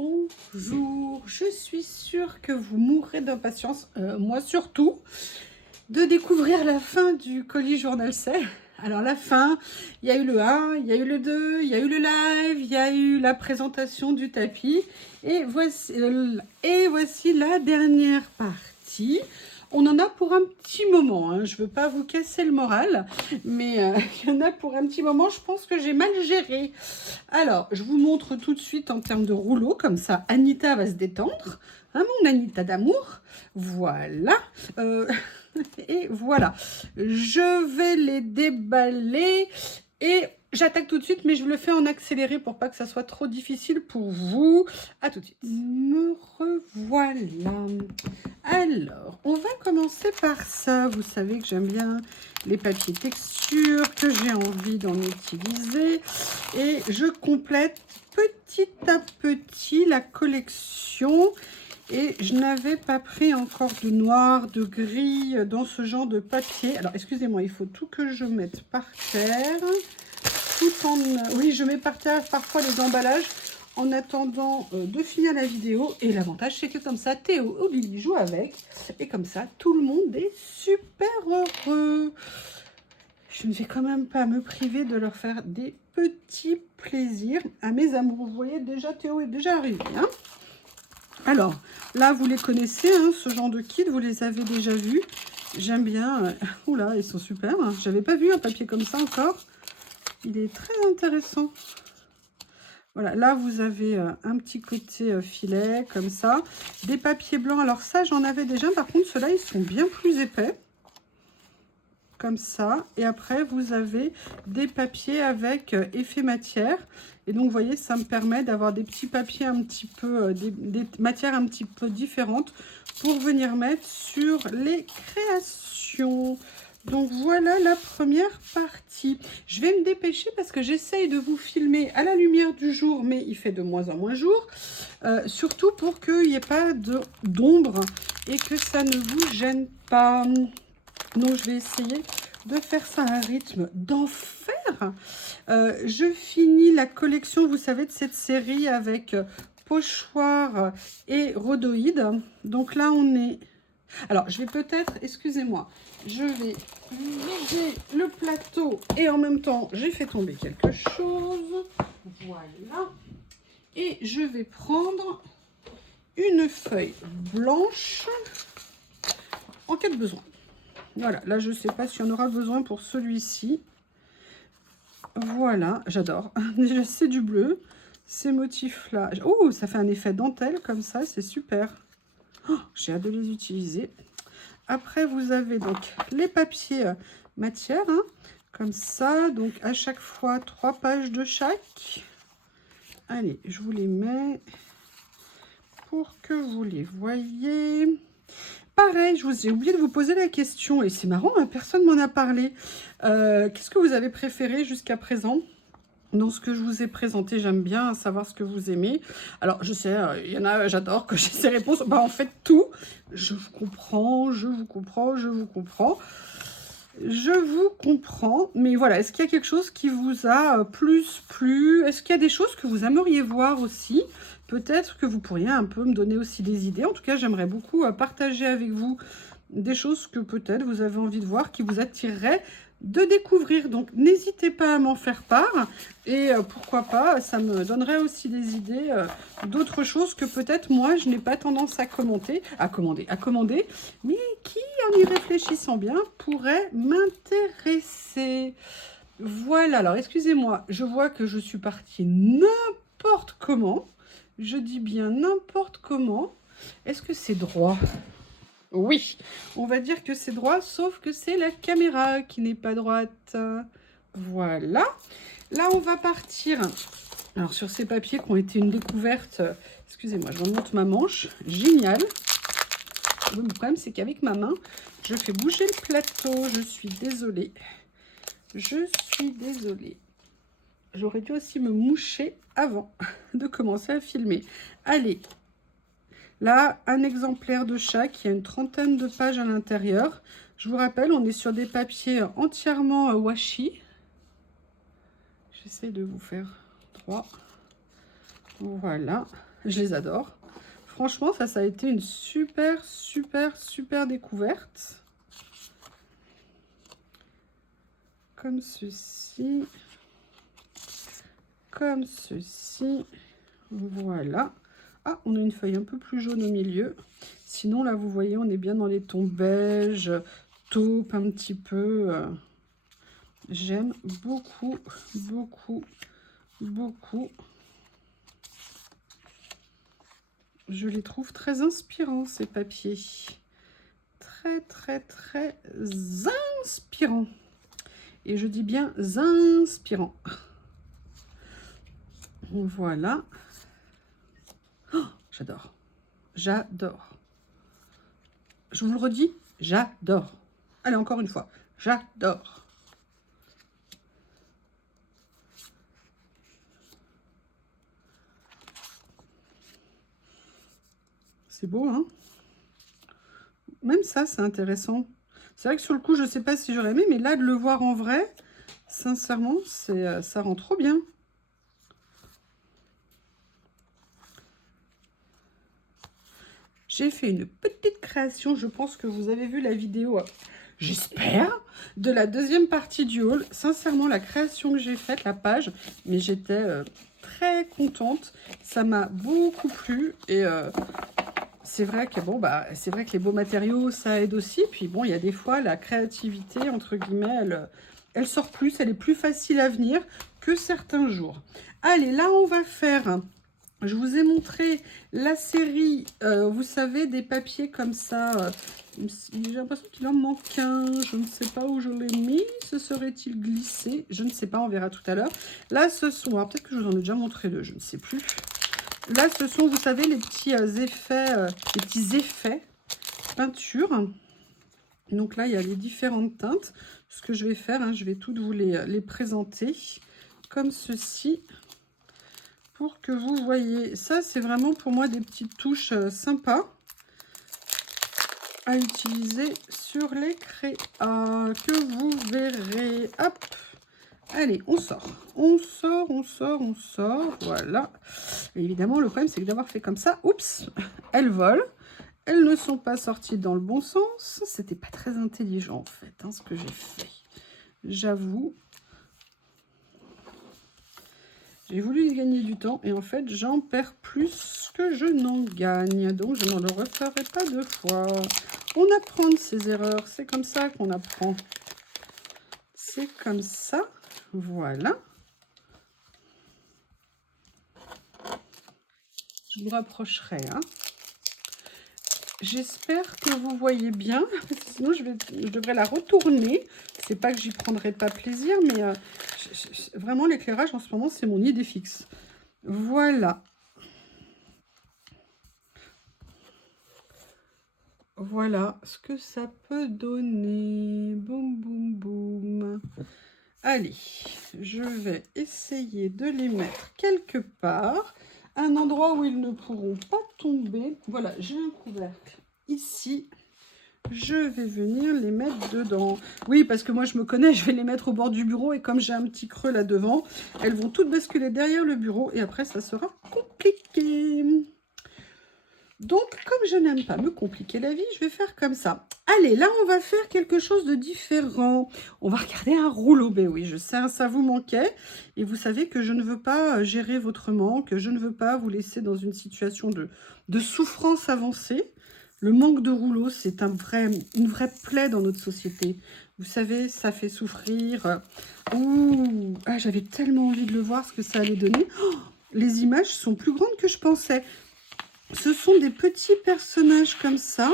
Bonjour, je suis sûre que vous mourrez d'impatience, moi surtout, de découvrir la fin du colis Journal C. Alors la fin, il y a eu le 1, il y a eu le 2, il y a eu le live, il y a eu la présentation du tapis. Et voici la dernière partie. On en a pour un petit moment, hein. Je ne veux pas vous casser le moral, mais il y en a pour un petit moment. Je pense que j'ai mal géré. Alors, je vous montre tout de suite en termes de rouleau, comme ça Anita va se détendre. Hein, mon Anita d'amour. Voilà. Et voilà. Je vais les déballer et j'attaque tout de suite, mais je le fais en accéléré pour pas que ça soit trop difficile pour vous. À tout de suite. Me revoilà. Alors, on va commencer par ça. Vous savez que j'aime bien les papiers texture, que j'ai envie d'en utiliser. Et je complète petit à petit la collection. Et je n'avais pas pris encore de noir, de gris dans ce genre de papier. Alors, excusez-moi, il faut tout que je mette par terre. Oui, je mets par terre parfois les emballages en attendant de finir la vidéo. Et l'avantage, c'est que comme ça, Théo ou Lily jouent avec. Et comme ça, tout le monde est super heureux. Je ne vais quand même pas me priver de leur faire des petits plaisirs à mes amours. Vous voyez, déjà, Théo est déjà arrivé, hein. Alors, là, vous les connaissez, hein, ce genre de kit, vous les avez déjà vus. J'aime bien. Oula, ils sont super. Hein. J'avais pas vu un papier comme ça encore. Il est très intéressant. Voilà, là, vous avez un petit côté filet, comme ça. Des papiers blancs. Alors ça, j'en avais déjà. Par contre, ceux-là, ils sont bien plus épais. Comme ça. Et après, vous avez des papiers avec effet matière. Et donc, vous voyez, ça me permet d'avoir des petits papiers un petit peu, des matières un petit peu différentes pour venir mettre sur les créations. Donc, voilà la première partie. Je vais me dépêcher parce que j'essaye de vous filmer à la lumière du jour, mais il fait de moins en moins jour. Surtout pour qu'il n'y ait pas d'ombre et que ça ne vous gêne pas. Donc, je vais essayer de faire ça à un rythme d'enfer. Je finis la collection, vous savez, de cette série avec pochoir et rhodoïde. Donc là, on est... Alors, je vais peut-être, excusez-moi, je vais vider le plateau et en même temps, j'ai fait tomber quelque chose. Voilà. Et je vais prendre une feuille blanche en cas de besoin. Voilà, là, je ne sais pas si on aura besoin pour celui-ci. Voilà, j'adore. Déjà, c'est du bleu. Ces motifs-là. Oh, ça fait un effet dentelle comme ça, c'est super. Oh, j'ai hâte de les utiliser. Après, vous avez donc les papiers matière, hein, comme ça. Donc, à chaque fois, 3 pages de chaque. Allez, je vous les mets pour que vous les voyez. Pareil, j'ai oublié de vous poser la question, et c'est marrant, hein, personne ne m'en a parlé. Qu'est-ce que vous avez préféré jusqu'à présent dans ce que je vous ai présenté? J'aime bien savoir ce que vous aimez. Alors, je sais, il y en a, j'adore que j'ai ces réponses. Bah, en fait, tout. Je vous comprends, je vous comprends, je vous comprends. Je vous comprends, mais voilà, est-ce qu'il y a quelque chose qui vous a plus plu? Est-ce qu'il y a des choses que vous aimeriez voir aussi? Peut-être que vous pourriez un peu me donner aussi des idées. En tout cas, j'aimerais beaucoup partager avec vous des choses que peut-être vous avez envie de voir, qui vous attireraient de découvrir. Donc, n'hésitez pas à m'en faire part. Et pourquoi pas, ça me donnerait aussi des idées d'autres choses que peut-être moi, je n'ai pas tendance à commander, mais qui, en y réfléchissant bien, pourrait m'intéresser. Voilà, alors excusez-moi, je vois que je suis partie n'importe comment. Je dis bien n'importe comment. Est-ce que c'est droit? Oui, on va dire que c'est droit, sauf que c'est la caméra qui n'est pas droite. Voilà. Là, on va partir. Alors, sur ces papiers qui ont été une découverte, excusez-moi, je remonte ma manche. Génial. Le problème, c'est qu'avec ma main, je fais bouger le plateau. Je suis désolée. Je suis désolée. J'aurais dû aussi me moucher avant de commencer à filmer. Allez. Là, un exemplaire de chaque, il y a une 30aine de pages à l'intérieur. Je vous rappelle, on est sur des papiers entièrement washi. J'essaie de vous faire 3. Voilà. Je les adore. Franchement, ça a été une super, super, super découverte. Comme ceci. Comme ceci. Voilà. Ah, on a une feuille un peu plus jaune au milieu. Sinon, là, vous voyez, on est bien dans les tons beige, taupe un petit peu. J'aime beaucoup, beaucoup, beaucoup. Je les trouve très inspirants, ces papiers. Très, très, très inspirants. Et je dis bien inspirants. Voilà. Oh, j'adore. J'adore. Je vous le redis, j'adore. Allez, encore une fois. J'adore. C'est beau, hein? Même ça, c'est intéressant. C'est vrai que sur le coup, je ne sais pas si j'aurais aimé, mais là, de le voir en vrai, sincèrement, ça rend trop bien. J'ai fait une petite création, je pense que vous avez vu la vidéo, j'espère, de la deuxième partie du haul. Sincèrement, la création que j'ai faite, la page, mais j'étais très contente. Ça m'a beaucoup plu et c'est vrai que bon, bah, c'est vrai que les beaux matériaux, ça aide aussi. Puis bon, il y a des fois, la créativité, entre guillemets, elle sort plus, elle est plus facile à venir que certains jours. Allez, là, on va faire... Je vous ai montré la série, vous savez, des papiers comme ça. J'ai l'impression qu'il en manque un. Je ne sais pas où je l'ai mis. Se serait-il glissé? Je ne sais pas, on verra tout à l'heure. Là, ce sont... Alors, peut-être que je vous en ai déjà montré deux, je ne sais plus. Là, ce sont, vous savez, les petits effets peinture. Donc là, il y a les différentes teintes. Ce que je vais faire, hein, je vais toutes vous les présenter comme ceci. Pour que vous voyez, ça c'est vraiment pour moi des petites touches sympas à utiliser sur les créas que vous verrez. Hop, allez, on sort, on sort, on sort, on sort, voilà. Et évidemment, le problème c'est que d'avoir fait comme ça, oups, elles volent. Elles ne sont pas sorties dans le bon sens. C'était pas très intelligent en fait, hein, ce que j'ai fait. J'avoue. J'ai voulu gagner du temps et en fait, j'en perds plus que je n'en gagne. Donc, je ne le referai pas deux fois. On apprend de ses erreurs. C'est comme ça qu'on apprend. C'est comme ça. Voilà. Je vous rapprocherai. Hein. J'espère que vous voyez bien. Parce que sinon, je devrais la retourner. C'est pas que j'y prendrai pas plaisir, mais vraiment, l'éclairage en ce moment, c'est mon idée fixe. Voilà. Voilà ce que ça peut donner. Boum, boum, boum. Allez, je vais essayer de les mettre quelque part. Un endroit où ils ne pourront pas tomber. Voilà, j'ai un couvercle ici. Je vais venir les mettre dedans. Oui, parce que moi, je me connais, je vais les mettre au bord du bureau. Et comme j'ai un petit creux là devant, elles vont toutes basculer derrière le bureau. Et après, ça sera compliqué. Donc, comme je n'aime pas me compliquer la vie, je vais faire comme ça. Allez, là, on va faire quelque chose de différent. On va regarder un rouleau. Ben oui, je sais, ça vous manquait. Et vous savez que je ne veux pas gérer votre manque. Je ne veux pas vous laisser dans une situation de souffrance avancée. Le manque de rouleau, c'est une vraie plaie dans notre société. Vous savez, ça fait souffrir. Ouh, ah, j'avais tellement envie de le voir, ce que ça allait donner. Oh, les images sont plus grandes que je pensais. Ce sont des petits personnages comme ça.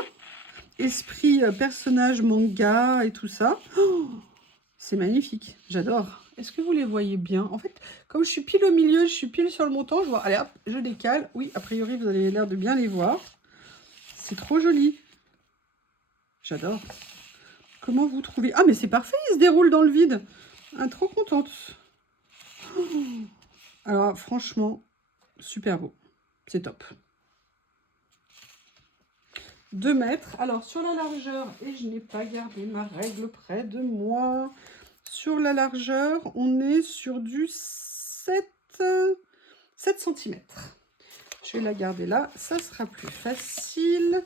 Esprit personnage manga et tout ça. Oh, c'est magnifique, j'adore. Est-ce que vous les voyez bien? En fait, comme je suis pile au milieu, je suis pile sur le montant, je vois, allez hop, je décale. Oui, a priori, vous avez l'air de bien les voir. C'est trop joli. J'adore. Comment vous trouvez? Ah, mais c'est parfait, il se déroule dans le vide. Ah, trop contente. Oh. Alors, franchement, super beau. C'est top. 2 mètres. Alors, sur la largeur, et je n'ai pas gardé ma règle près de moi. Sur la largeur, on est sur du 7 cm. Je vais la garder là, ça sera plus facile.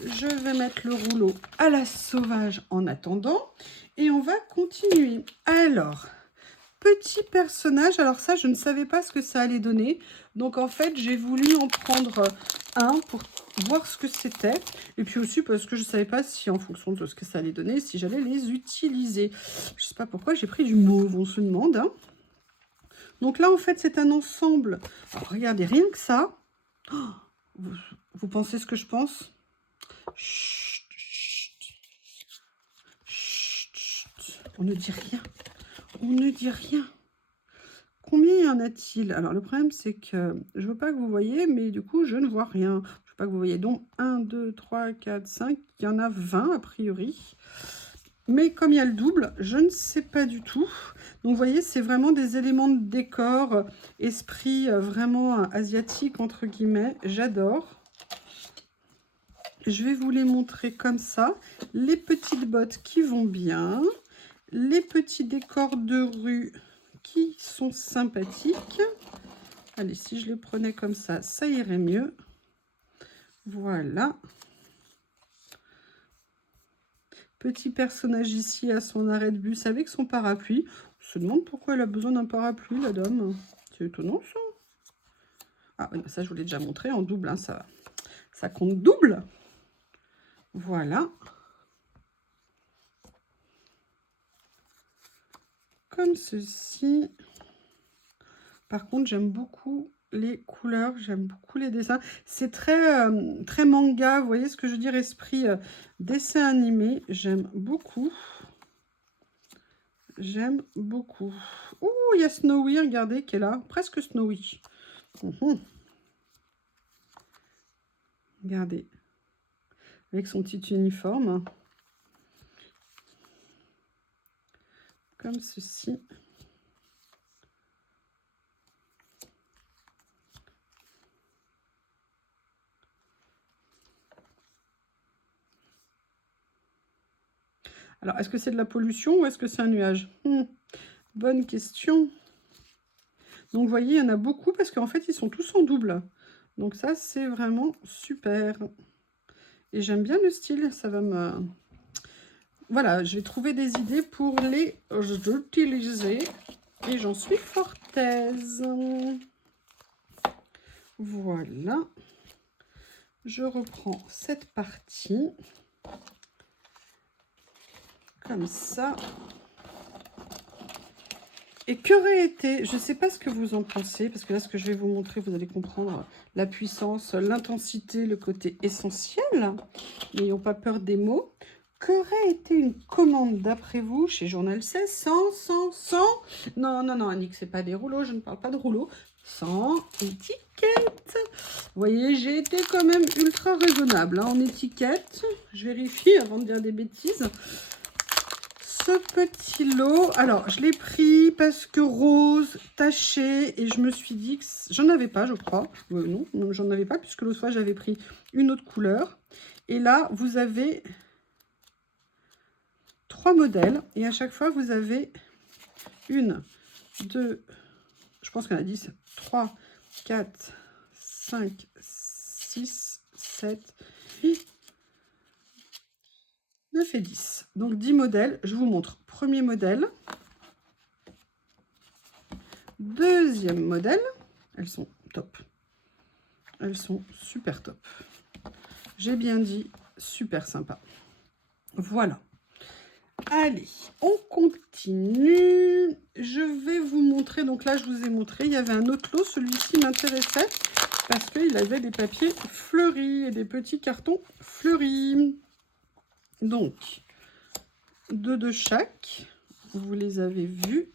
Je vais mettre le rouleau à la sauvage en attendant. Et on va continuer. Alors, petit personnage. Alors ça, je ne savais pas ce que ça allait donner. Donc en fait, j'ai voulu en prendre un pour voir ce que c'était. Et puis aussi parce que je ne savais pas si en fonction de ce que ça allait donner, si j'allais les utiliser. Je ne sais pas pourquoi j'ai pris du mauve, on se demande. Hein. Donc là, en fait, c'est un ensemble. Alors, regardez, rien que ça. Oh, vous pensez ce que je pense? Chut, chut, chut, chut. On ne dit rien. On ne dit rien. Combien y en a-t-il? Alors, le problème, c'est que je ne veux pas que vous voyez, mais du coup, je ne vois rien. Je ne veux pas que vous voyez. Donc, 1, 2, 3, 4, 5. Il y en a 20, a priori. Mais comme il y a le double, je ne sais pas du tout. Donc, vous voyez, c'est vraiment des éléments de décor, esprit vraiment asiatique, entre guillemets. J'adore. Je vais vous les montrer comme ça. Les petites bottes qui vont bien. Les petits décors de rue qui sont sympathiques. Allez, si je les prenais comme ça irait mieux. Voilà. Petit personnage ici à son arrêt de bus avec son parapluie. On se demande pourquoi elle a besoin d'un parapluie, la dame. C'est étonnant, ça. Ah, oui, ça, je vous l'ai déjà montré en double. Hein, ça compte double. Voilà. Comme ceci. Par contre, j'aime beaucoup les couleurs, j'aime beaucoup les dessins. C'est très, très manga, vous voyez ce que je veux dire, esprit dessin animé. J'aime beaucoup. J'aime beaucoup. Ouh, il y a Snowy, regardez, qui est là. Presque Snowy. Regardez. Avec son petit uniforme. Comme ceci. Alors, est-ce que c'est de la pollution ou est-ce que c'est un nuage? Bonne question. Donc, vous voyez, il y en a beaucoup parce qu'en fait, ils sont tous en double. Donc, ça, c'est vraiment super. Et j'aime bien le style. Ça va me... Voilà, je vais trouver des idées pour les utiliser. Et j'en suis fort aise. Voilà. Je reprends cette partie. Comme ça. Et qu'aurait été, je ne sais pas ce que vous en pensez, parce que là, ce que je vais vous montrer, vous allez comprendre la puissance, l'intensité, le côté essentiel. N'ayons pas peur des mots. Qu'aurait été une commande d'après vous chez Journal 16 sans... Non, non, non, Annick, c'est pas des rouleaux, je ne parle pas de rouleaux. Sans étiquette. Vous voyez, j'ai été quand même ultra raisonnable hein, en étiquette. Je vérifie avant de dire des bêtises. Ce petit lot, alors je l'ai pris parce que rose, taché, et je me suis dit que j'en avais pas, je crois. Non, j'en avais pas, puisque l'autre fois j'avais pris une autre couleur. Et là, vous avez 3 modèles, et à chaque fois, vous avez 1, 2, je pense qu'il y en a 10, 3, 4, 5, 6, 7, 8, 9 et 10. Donc 10 modèles. Je vous montre. Premier modèle. Deuxième modèle. Elles sont top. Elles sont super top. J'ai bien dit super sympa. Voilà. Allez, on continue. Je vais vous montrer. Donc là, je vous ai montré. Il y avait un autre lot. Celui-ci m'intéressait parce qu'il avait des papiers fleuris et des petits cartons fleuris. Donc, 2 de chaque, vous les avez vus.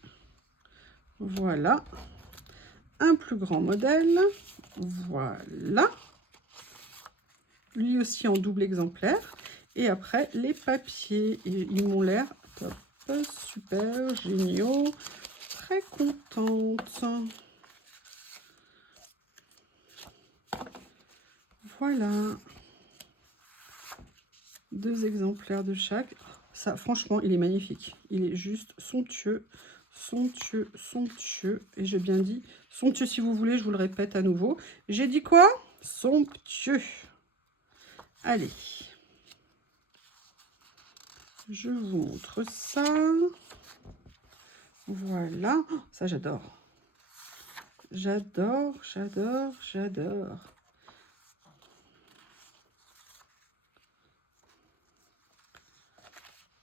Voilà. Un plus grand modèle. Voilà. Lui aussi en double exemplaire. Et après, les papiers. Et ils m'ont l'air top, super, géniaux. Très contente. Voilà. 2 exemplaires de chaque. Ça, franchement, il est magnifique. Il est juste somptueux, somptueux, somptueux. Et j'ai bien dit somptueux si vous voulez, je vous le répète à nouveau. J'ai dit quoi? somptueux. Allez. Je vous montre ça. Voilà. Oh, ça, j'adore. J'adore, j'adore, j'adore.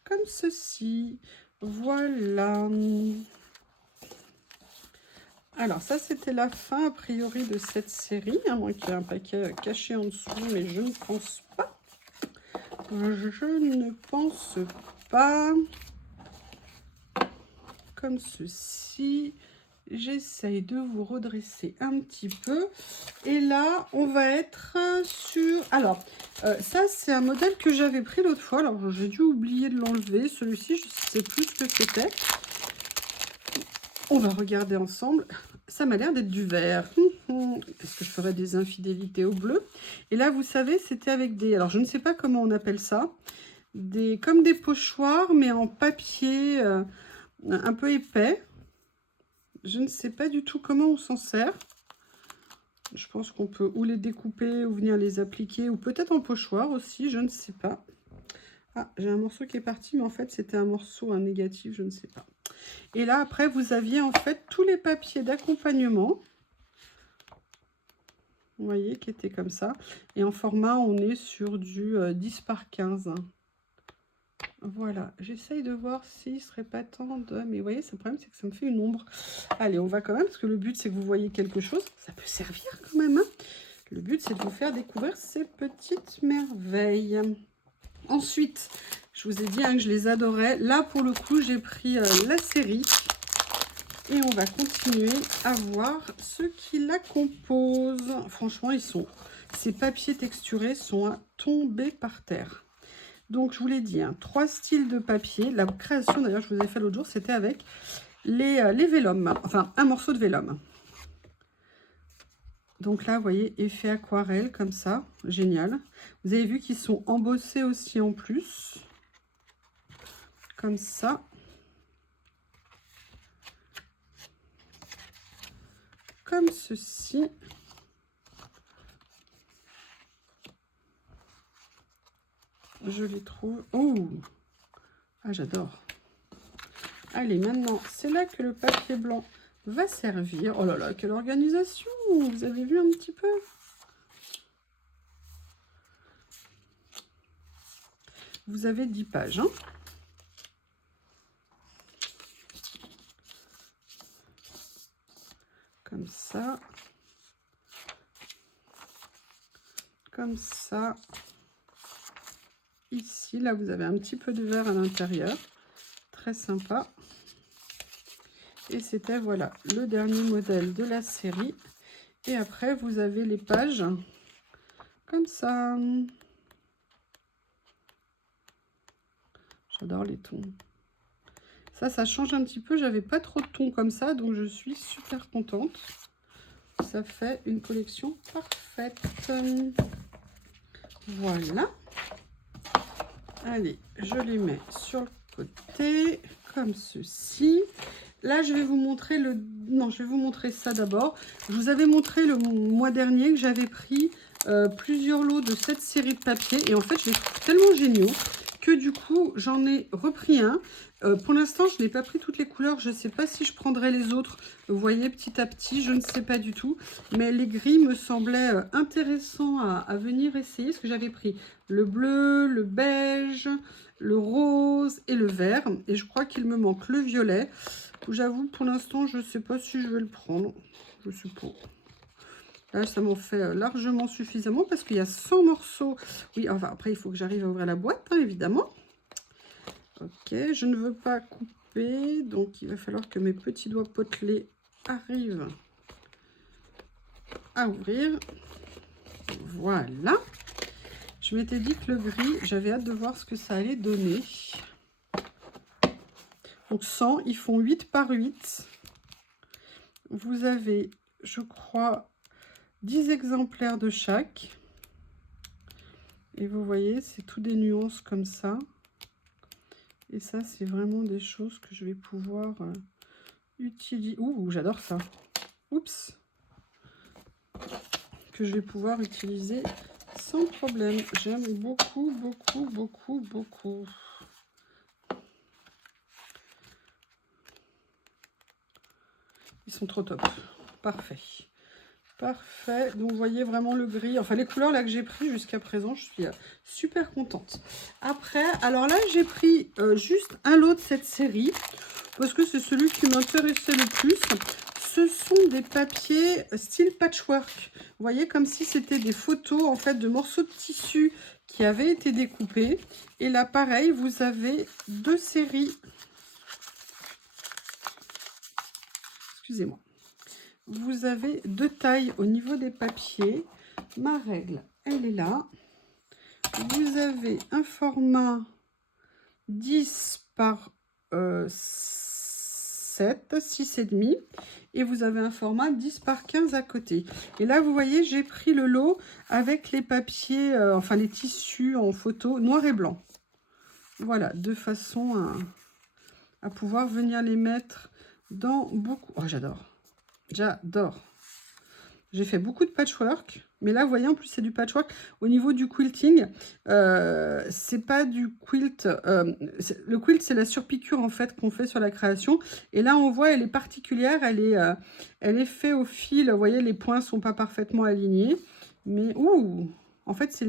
Comme ceci. Voilà. Alors, ça, c'était la fin, a priori, de cette série. À moins qu'il y ait un paquet caché en dessous, mais je ne pense pas. Je ne pense pas. Comme ceci. J'essaye de vous redresser un petit peu. Et là, on va être sur... Alors, ça, c'est un modèle que j'avais pris l'autre fois. Alors, j'ai dû oublier de l'enlever. Celui-ci, je ne sais plus ce que c'était. On va regarder ensemble. Ça m'a l'air d'être du vert. Est-ce que je ferais des infidélités au bleu? Et là, vous savez, c'était avec des... Alors, je ne sais pas comment on appelle ça. Comme des pochoirs, mais en papier un peu épais. Je ne sais pas du tout comment on s'en sert. Je pense qu'on peut ou les découper ou venir les appliquer, ou peut-être en pochoir aussi, je ne sais pas. Ah, j'ai un morceau qui est parti, mais en fait, c'était un morceau, un négatif, je ne sais pas. Et là, après, vous aviez en fait tous les papiers d'accompagnement. Vous voyez, qui étaient comme ça. Et en format, on est sur du 10 par 15. Voilà, j'essaye de voir s'il serait pas temps de... Mais vous voyez, le problème, c'est que ça me fait une ombre. Allez, on va quand même, parce que le but, c'est que vous voyez quelque chose. Ça peut servir quand même, hein. Le but, c'est de vous faire découvrir ces petites merveilles. Ensuite, je vous ai dit que je les adorais. Là, pour le coup, j'ai pris la série. Et on va continuer à voir ce qui la compose. Franchement, ces papiers texturés sont à tomber par terre. Donc, je vous l'ai dit, 3 styles de papier. La création, d'ailleurs, je vous ai fait l'autre jour, c'était avec les vélums. Enfin, un morceau de vélum. Donc là, vous voyez, effet aquarelle, comme ça. Génial. Vous avez vu qu'ils sont embossés aussi en plus. Comme ça. Comme ceci. Je les trouve... Oh! Ah, j'adore. Allez, maintenant, c'est là que le papier blanc va servir. Oh là là, quelle organisation! Vous avez vu un petit peu? Vous avez 10 pages. Hein, comme ça. Comme ça. Ici, là, vous avez un petit peu de vert à l'intérieur. Très sympa. Et c'était, voilà, le dernier modèle de la série. Et après, vous avez les pages comme ça. J'adore les tons. Ça change un petit peu. J'avais pas trop de tons comme ça, donc je suis super contente. Ça fait une collection parfaite. Voilà. Allez, je les mets sur le côté, comme ceci. Là, je vais vous montrer Non, je vais vous montrer ça d'abord. Je vous avais montré le mois dernier que j'avais pris plusieurs lots de cette série de papiers. Et en fait, je les trouve tellement géniaux que du coup, j'en ai repris un. Pour l'instant, je n'ai pas pris toutes les couleurs. Je ne sais pas si je prendrai les autres. Vous voyez, petit à petit, je ne sais pas du tout. Mais les gris me semblaient intéressants à venir essayer. Parce que j'avais pris le bleu, le beige, le rose et le vert. Et je crois qu'il me manque le violet. J'avoue, pour l'instant, je ne sais pas si je vais le prendre. Je sais pas. Là, ça m'en fait largement suffisamment parce qu'il y a 100 morceaux. Oui, enfin, après, il faut que j'arrive à ouvrir la boîte, hein, évidemment. Ok, je ne veux pas couper. Donc, il va falloir que mes petits doigts potelés arrivent à ouvrir. Voilà. Je m'étais dit que le gris, j'avais hâte de voir ce que ça allait donner. Donc 100, ils font 8 par 8. Vous avez, je crois, 10 exemplaires de chaque. Et vous voyez, c'est tout des nuances comme ça. Et ça, c'est vraiment des choses que je vais pouvoir utiliser. Ouh, j'adore ça. Oups. que je vais pouvoir utiliser sans problème. J'aime beaucoup, beaucoup, beaucoup, beaucoup. Ils sont trop top. Parfait. Parfait. Donc, vous voyez vraiment le gris. Enfin, les couleurs là que j'ai pris jusqu'à présent, je suis super contente. Après, alors là, j'ai pris juste un lot de cette série parce que c'est celui qui m'intéressait le plus. Ce sont des papiers style patchwork. Vous voyez, comme si c'était des photos en fait de morceaux de tissu qui avaient été découpés. Et là, pareil, vous avez deux séries. Excusez-moi. Vous avez deux tailles au niveau des papiers. Ma règle, elle est là. Vous avez un format 10 par 7, 6,5. Et vous avez un format 10 par 15 à côté. Et là, vous voyez, j'ai pris le lot avec les papiers, enfin les tissus en photo noir et blanc. Voilà, de façon à pouvoir venir les mettre dans beaucoup... Oh, j'adore. J'adore. J'ai fait beaucoup de patchwork, mais là, vous voyez, en plus, c'est du patchwork. Au niveau du quilting, c'est pas du quilt. Le quilt, c'est la surpiqûre, en fait, qu'on fait sur la création. Et là, on voit, elle est particulière. Elle est faite au fil. Vous voyez, les points sont pas parfaitement alignés. Mais, ouh, en fait,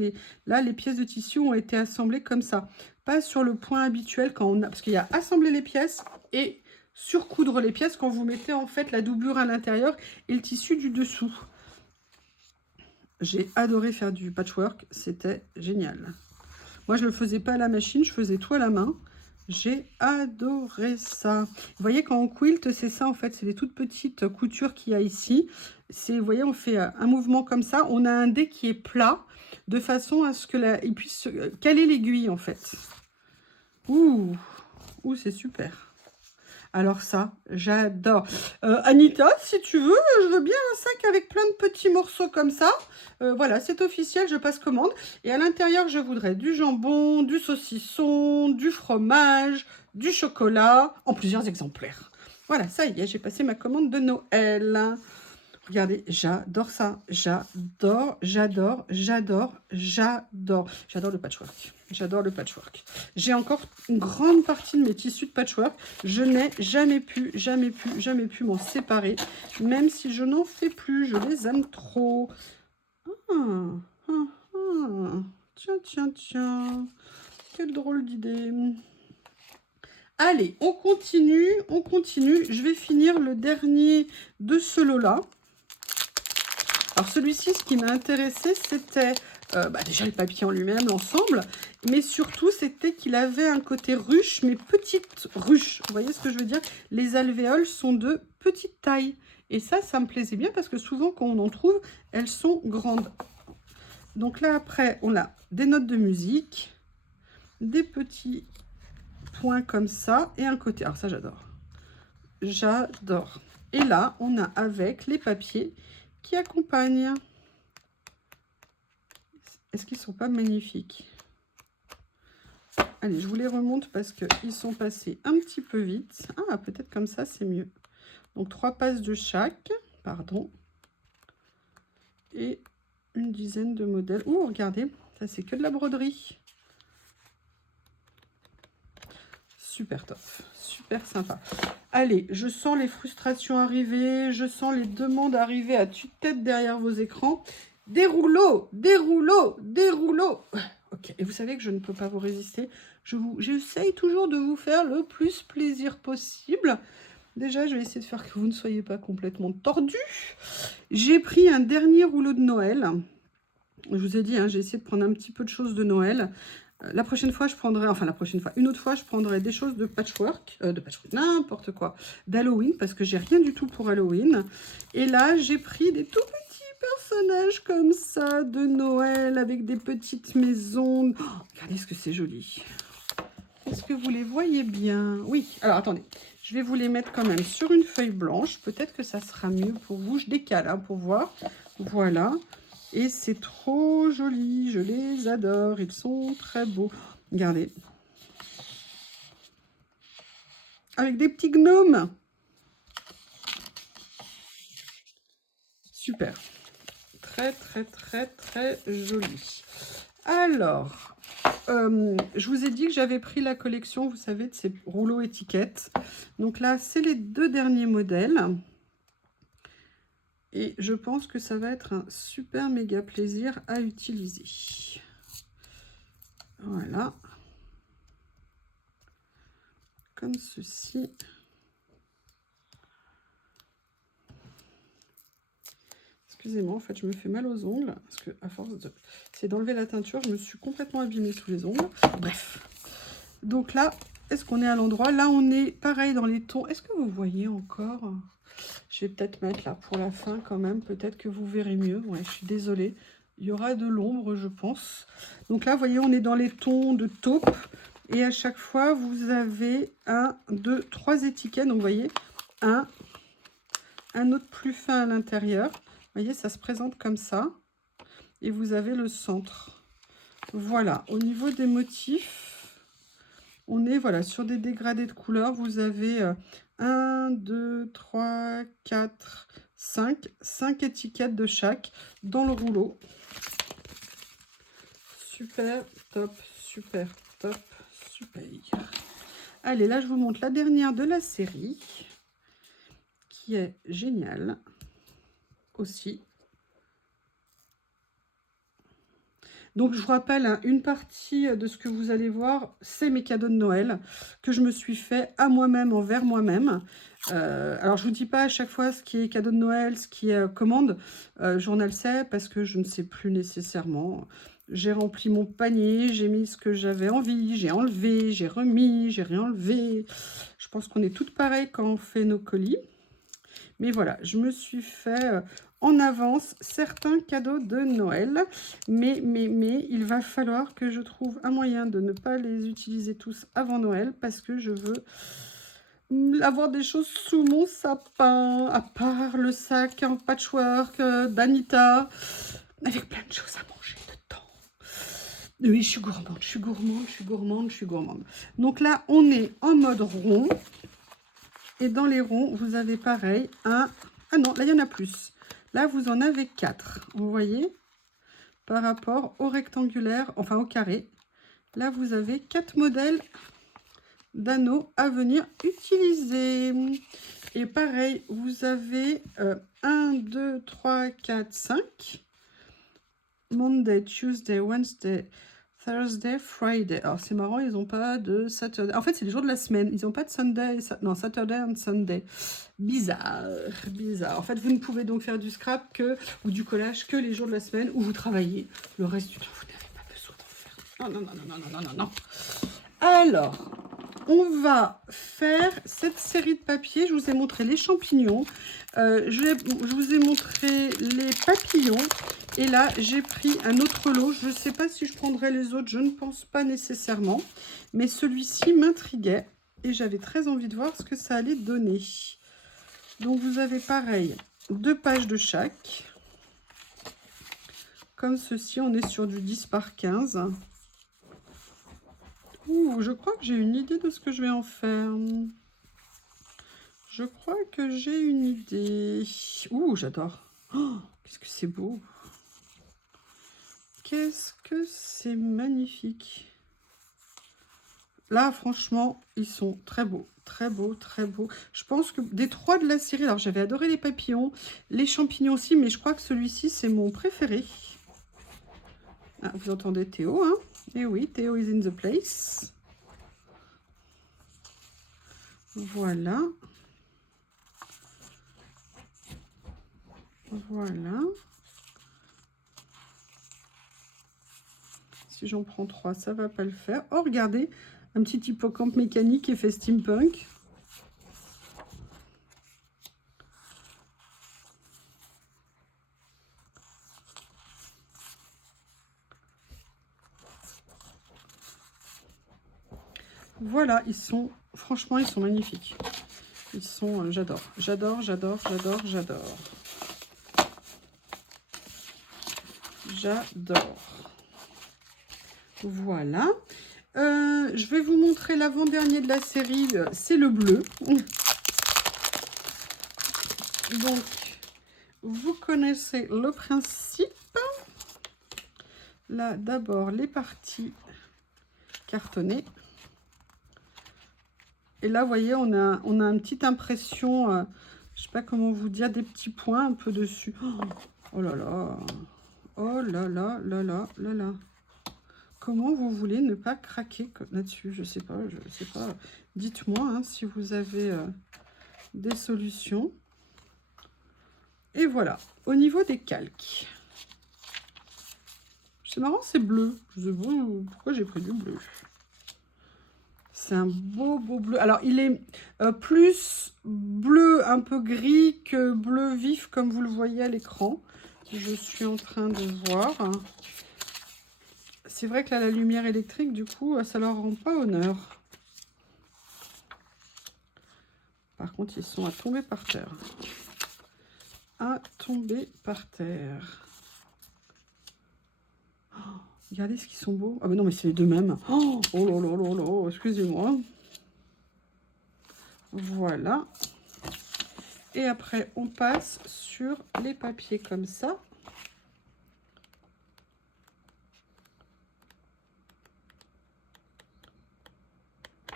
là, les pièces de tissu ont été assemblées comme ça. Pas sur le point habituel, quand on a... parce qu'il y a assembler les pièces et surcoudre les pièces quand vous mettez, en fait, la doublure à l'intérieur et le tissu du dessous. J'ai adoré faire du patchwork, c'était génial. Moi, je ne le faisais pas à la machine, je faisais tout à la main. J'ai adoré ça. Vous voyez, quand on quilt, c'est ça en fait, c'est les toutes petites coutures qu'il y a ici. Vous voyez, on fait un mouvement comme ça. On a un dé qui est plat, de façon à ce qu'il puisse caler l'aiguille en fait. Ouh, ouh, c'est super. Alors ça, j'adore. Anita, si tu veux, je veux bien un sac avec plein de petits morceaux comme ça. Voilà, c'est officiel, je passe commande. Et à l'intérieur, je voudrais du jambon, du saucisson, du fromage, du chocolat, en plusieurs exemplaires. Voilà, ça y est, j'ai passé ma commande de Noël. Regardez, j'adore ça. J'adore, j'adore, j'adore, j'adore. J'adore le patchwork. J'adore le patchwork. J'ai encore une grande partie de mes tissus de patchwork. Je n'ai jamais pu m'en séparer. Même si je n'en fais plus, je les aime trop. Tiens, tiens, tiens. Quelle drôle d'idée. Allez, on continue, on continue. Je vais finir le dernier de ce lot-là. Alors celui-ci, ce qui m'a intéressé, c'était déjà le papier en lui-même, l'ensemble, mais surtout c'était qu'il avait un côté ruche, mais petite ruche. Vous voyez ce que je veux dire? Les alvéoles sont de petite taille. Et ça me plaisait bien parce que souvent quand on en trouve, elles sont grandes. Donc là après, on a des notes de musique, des petits points comme ça et un côté. Alors ça j'adore. J'adore. Et là, on a avec les papiers qui accompagnent. Est-ce qu'ils ne sont pas magnifiques? Allez, je vous les remonte parce qu'ils sont passés un petit peu vite. Ah, peut-être comme ça, c'est mieux. Donc, 3 passes de chaque. Pardon. Et une dizaine de modèles. Oh, regardez, ça, c'est que de la broderie. Super top. Super sympa. Allez, je sens les frustrations arriver. Je sens les demandes arriver à tue-tête derrière vos écrans. Des rouleaux, des rouleaux, des rouleaux. Ok, et vous savez que je ne peux pas vous résister. J'essaye toujours de vous faire le plus plaisir possible. Déjà, je vais essayer de faire que vous ne soyez pas complètement tordus. J'ai pris un dernier rouleau de Noël. Je vous ai dit, hein, j'ai essayé de prendre un petit peu de choses de Noël. La prochaine fois, je prendrai, enfin la prochaine fois, une autre fois, je prendrai des choses de patchwork, n'importe quoi, d'Halloween, parce que j'ai rien du tout pour Halloween. Et là, j'ai pris des tout petits personnages comme ça de Noël avec des petites maisons. Oh, regardez ce que c'est joli. Est-ce que vous les voyez bien? Oui. Alors, attendez. Je vais vous les mettre quand même sur une feuille blanche. Peut-être que ça sera mieux pour vous. Je décale hein, pour voir. Voilà. Et c'est trop joli. Je les adore. Ils sont très beaux. Regardez. Avec des petits gnomes. Super. très, très, très, très joli. Alors, je vous ai dit que j'avais pris la collection, vous savez, de ces rouleaux étiquettes. Donc là, c'est les 2 derniers modèles. Et je pense que ça va être un super méga plaisir à utiliser. Voilà. Comme ceci. Excusez-moi, en fait, je me fais mal aux ongles. Parce que à force d'enlever la teinture, je me suis complètement abîmée sous les ongles. Bref. Donc là, est-ce qu'on est à l'endroit? Là, on est pareil dans les tons. Est-ce que vous voyez encore? Je vais peut-être mettre là pour la fin quand même. Peut-être que vous verrez mieux. Ouais, je suis désolée. Il y aura de l'ombre, je pense. Donc là, vous voyez, on est dans les tons de taupe. Et à chaque fois, vous avez 1, 2, 3 étiquettes. Donc, vous voyez, un autre plus fin à l'intérieur. Vous voyez, ça se présente comme ça. Et vous avez le centre. Voilà. Au niveau des motifs, on est voilà, sur des dégradés de couleurs. Vous avez 1, 2, 3, 4, 5 étiquettes de chaque dans le rouleau. Super, top, super, top, super. Allez, là, je vous montre la dernière de la série, qui est géniale aussi. Donc, je vous rappelle, hein, une partie de ce que vous allez voir, c'est mes cadeaux de Noël que je me suis fait à moi-même, envers moi-même. Alors, je ne vous dis pas à chaque fois ce qui est cadeau de Noël, ce qui est commande. Journal sait parce que je ne sais plus nécessairement. J'ai rempli mon panier, j'ai mis ce que j'avais envie, j'ai enlevé, j'ai remis, j'ai réenlevé. Je pense qu'on est toutes pareilles quand on fait nos colis. Mais voilà, je me suis fait en avance certains cadeaux de Noël. Mais il va falloir que je trouve un moyen de ne pas les utiliser tous avant Noël parce que je veux avoir des choses sous mon sapin, à part le sac en patchwork d'Anita, avec plein de choses à manger dedans. Oui, je suis gourmande, je suis gourmande, je suis gourmande, je suis gourmande. Donc là, on est en mode rond. Et dans les ronds, vous avez pareil, un... Ah non, là, il y en a plus. Là, vous en avez 4. Vous voyez? Par rapport au rectangulaire, enfin au carré. Là, vous avez 4 modèles d'anneaux à venir utiliser. Et pareil, vous avez 1, 2, 3, 4, 5. Monday, Tuesday, Wednesday, Thursday, Friday. Alors, c'est marrant, ils n'ont pas de Saturday. En fait, c'est les jours de la semaine. Ils n'ont pas de Sunday. Non, Saturday and Sunday. Bizarre, bizarre. En fait, vous ne pouvez donc faire du scrap ou du collage que les jours de la semaine où vous travaillez. Le reste du temps, vous n'avez pas besoin d'en faire. Non, non, non, non, non, non, non, non. Alors, on va faire cette série de papiers. Je vous ai montré les champignons. Je vous ai montré les papillons. Et là, j'ai pris un autre lot. Je ne sais pas si je prendrai les autres. Je ne pense pas nécessairement. Mais celui-ci m'intriguait. Et j'avais très envie de voir ce que ça allait donner. Donc, vous avez pareil, 2 pages de chaque. Comme ceci, on est sur du 10 par 15. Ouh, je crois que j'ai une idée de ce que je vais en faire. Je crois que j'ai une idée. Ouh, j'adore. Oh, qu'est-ce que c'est beau. Qu'est-ce que c'est magnifique. Là, franchement, ils sont très beaux. Très beaux, très beaux. Je pense que des 3 de la série, alors j'avais adoré les papillons, les champignons aussi, mais je crois que celui-ci, c'est mon préféré. Ah, vous entendez Théo, hein? Eh oui, Théo is in the place. Voilà. Voilà. Si j'en prends 3, ça va pas le faire. Oh, regardez, un petit hippocampe mécanique effet steampunk. Voilà, ils sont, franchement, ils sont magnifiques. Ils sont, j'adore, j'adore, j'adore, j'adore, j'adore. J'adore. Voilà. Je vais vous montrer l'avant-dernier de la série, c'est le bleu. Donc, vous connaissez le principe. Là, d'abord, les parties cartonnées. Et là, vous voyez, on a une petite impression, je ne sais pas comment vous dire, des petits points un peu dessus. Oh là là, oh là là, là là, là là. Comment vous voulez ne pas craquer là-dessus? Je sais pas, je sais pas. Dites-moi hein, si vous avez des solutions. Et voilà, au niveau des calques. C'est marrant, c'est bleu. Je sais pas pourquoi j'ai pris du bleu. C'est un beau, beau bleu. Alors, il est plus bleu un peu gris que bleu vif, comme vous le voyez à l'écran. Je suis en train de voir. C'est vrai que là, la lumière électrique, du coup, ça leur rend pas honneur. Par contre, ils sont à tomber par terre. À tomber par terre. Oh, regardez ce qu'ils sont beaux. Ah mais non, mais c'est les deux mêmes. Oh là là là là, excusez-moi. Voilà. Et après, on passe sur les papiers comme ça.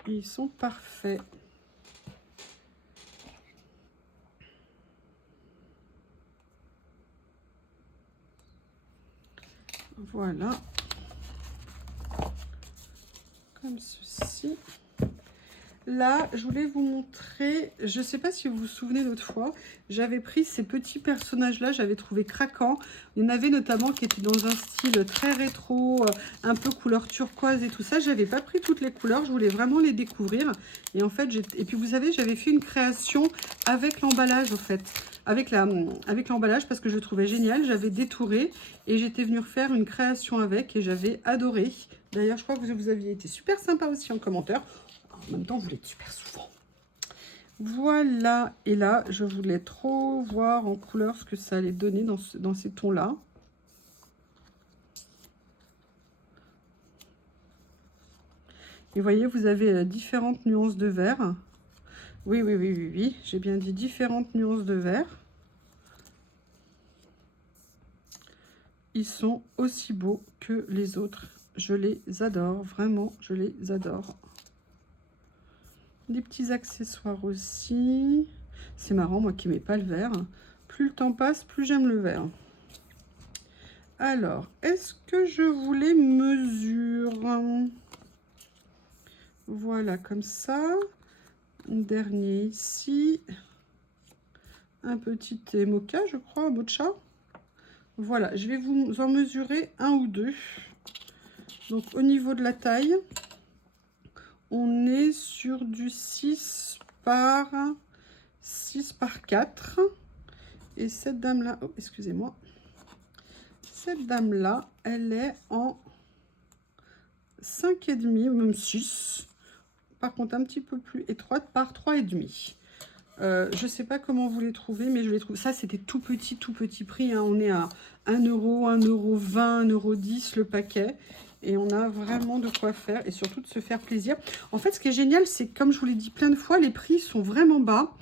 Ils sont parfaits. Voilà. Comme ceci. Là, je voulais vous montrer, je ne sais pas si vous vous souvenez l'autre fois, j'avais pris ces petits personnages-là, j'avais trouvé craquant. Il y en avait notamment qui étaient dans un style très rétro, un peu couleur turquoise et tout ça. Je n'avais pas pris toutes les couleurs, je voulais vraiment les découvrir. Et en fait, et puis vous savez, j'avais fait une création avec l'emballage, en fait. Avec l'emballage parce que je le trouvais génial. J'avais détouré et j'étais venue refaire une création avec et j'avais adoré. D'ailleurs, je crois que vous aviez été super sympa aussi en commentaire. En même temps, vous l'êtes super souvent. Voilà. Et là, je voulais trop voir en couleur ce que ça allait donner dans ces tons-là. Et vous voyez, vous avez différentes nuances de vert. Oui, oui, oui, oui, oui. J'ai bien dit différentes nuances de vert. Ils sont aussi beaux que les autres. Je les adore. Vraiment, je les adore. Des petits accessoires aussi. C'est marrant, moi qui n'aimais pas le vert. Plus le temps passe, plus j'aime le vert. Alors, est-ce que je vous les mesure? Voilà, comme ça. Un dernier ici. Un petit mocha, je crois, un mocha. Voilà, je vais vous en mesurer un ou deux. Donc, au niveau de la taille, on est sur du 6 par 4. Et cette dame-là, oh, excusez-moi. Cette dame-là, elle est en 5,5, même 6. Par contre, un petit peu plus étroite par 3,5. Je ne sais pas comment vous les trouvez, mais je les trouve. Ça, c'était tout petit prix. Hein. On est à 1 euro, 1,20 €, 1,10 € le paquet. Et on a vraiment de quoi faire et surtout de se faire plaisir. En fait, ce qui est génial, c'est que comme je vous l'ai dit plein de fois, les prix sont vraiment bas.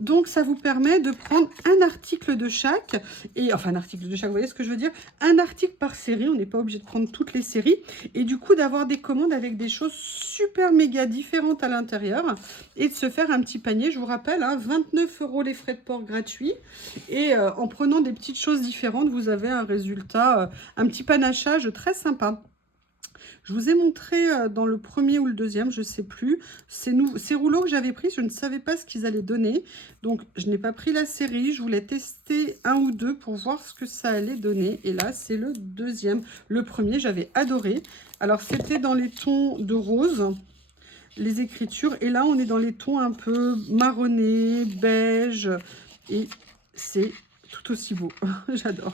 Donc, ça vous permet de prendre un article de chaque. Et enfin, un article de chaque, vous voyez ce que je veux dire? Un article par série. On n'est pas obligé de prendre toutes les séries. Et du coup, d'avoir des commandes avec des choses super méga différentes à l'intérieur. Et de se faire un petit panier. Je vous rappelle, hein, 29 € les frais de port gratuits. Et en prenant des petites choses différentes, vous avez un résultat, un petit panachage très sympa. Je vous ai montré dans le premier ou le deuxième, je ne sais plus, ces rouleaux que j'avais pris, je ne savais pas ce qu'ils allaient donner. Donc, je n'ai pas pris la série, je voulais tester un ou deux pour voir ce que ça allait donner. Et là, c'est le deuxième. Le premier, j'avais adoré. Alors, c'était dans les tons de rose, les écritures. Et là, on est dans les tons un peu marronnés, beige. Et c'est tout aussi beau. J'adore.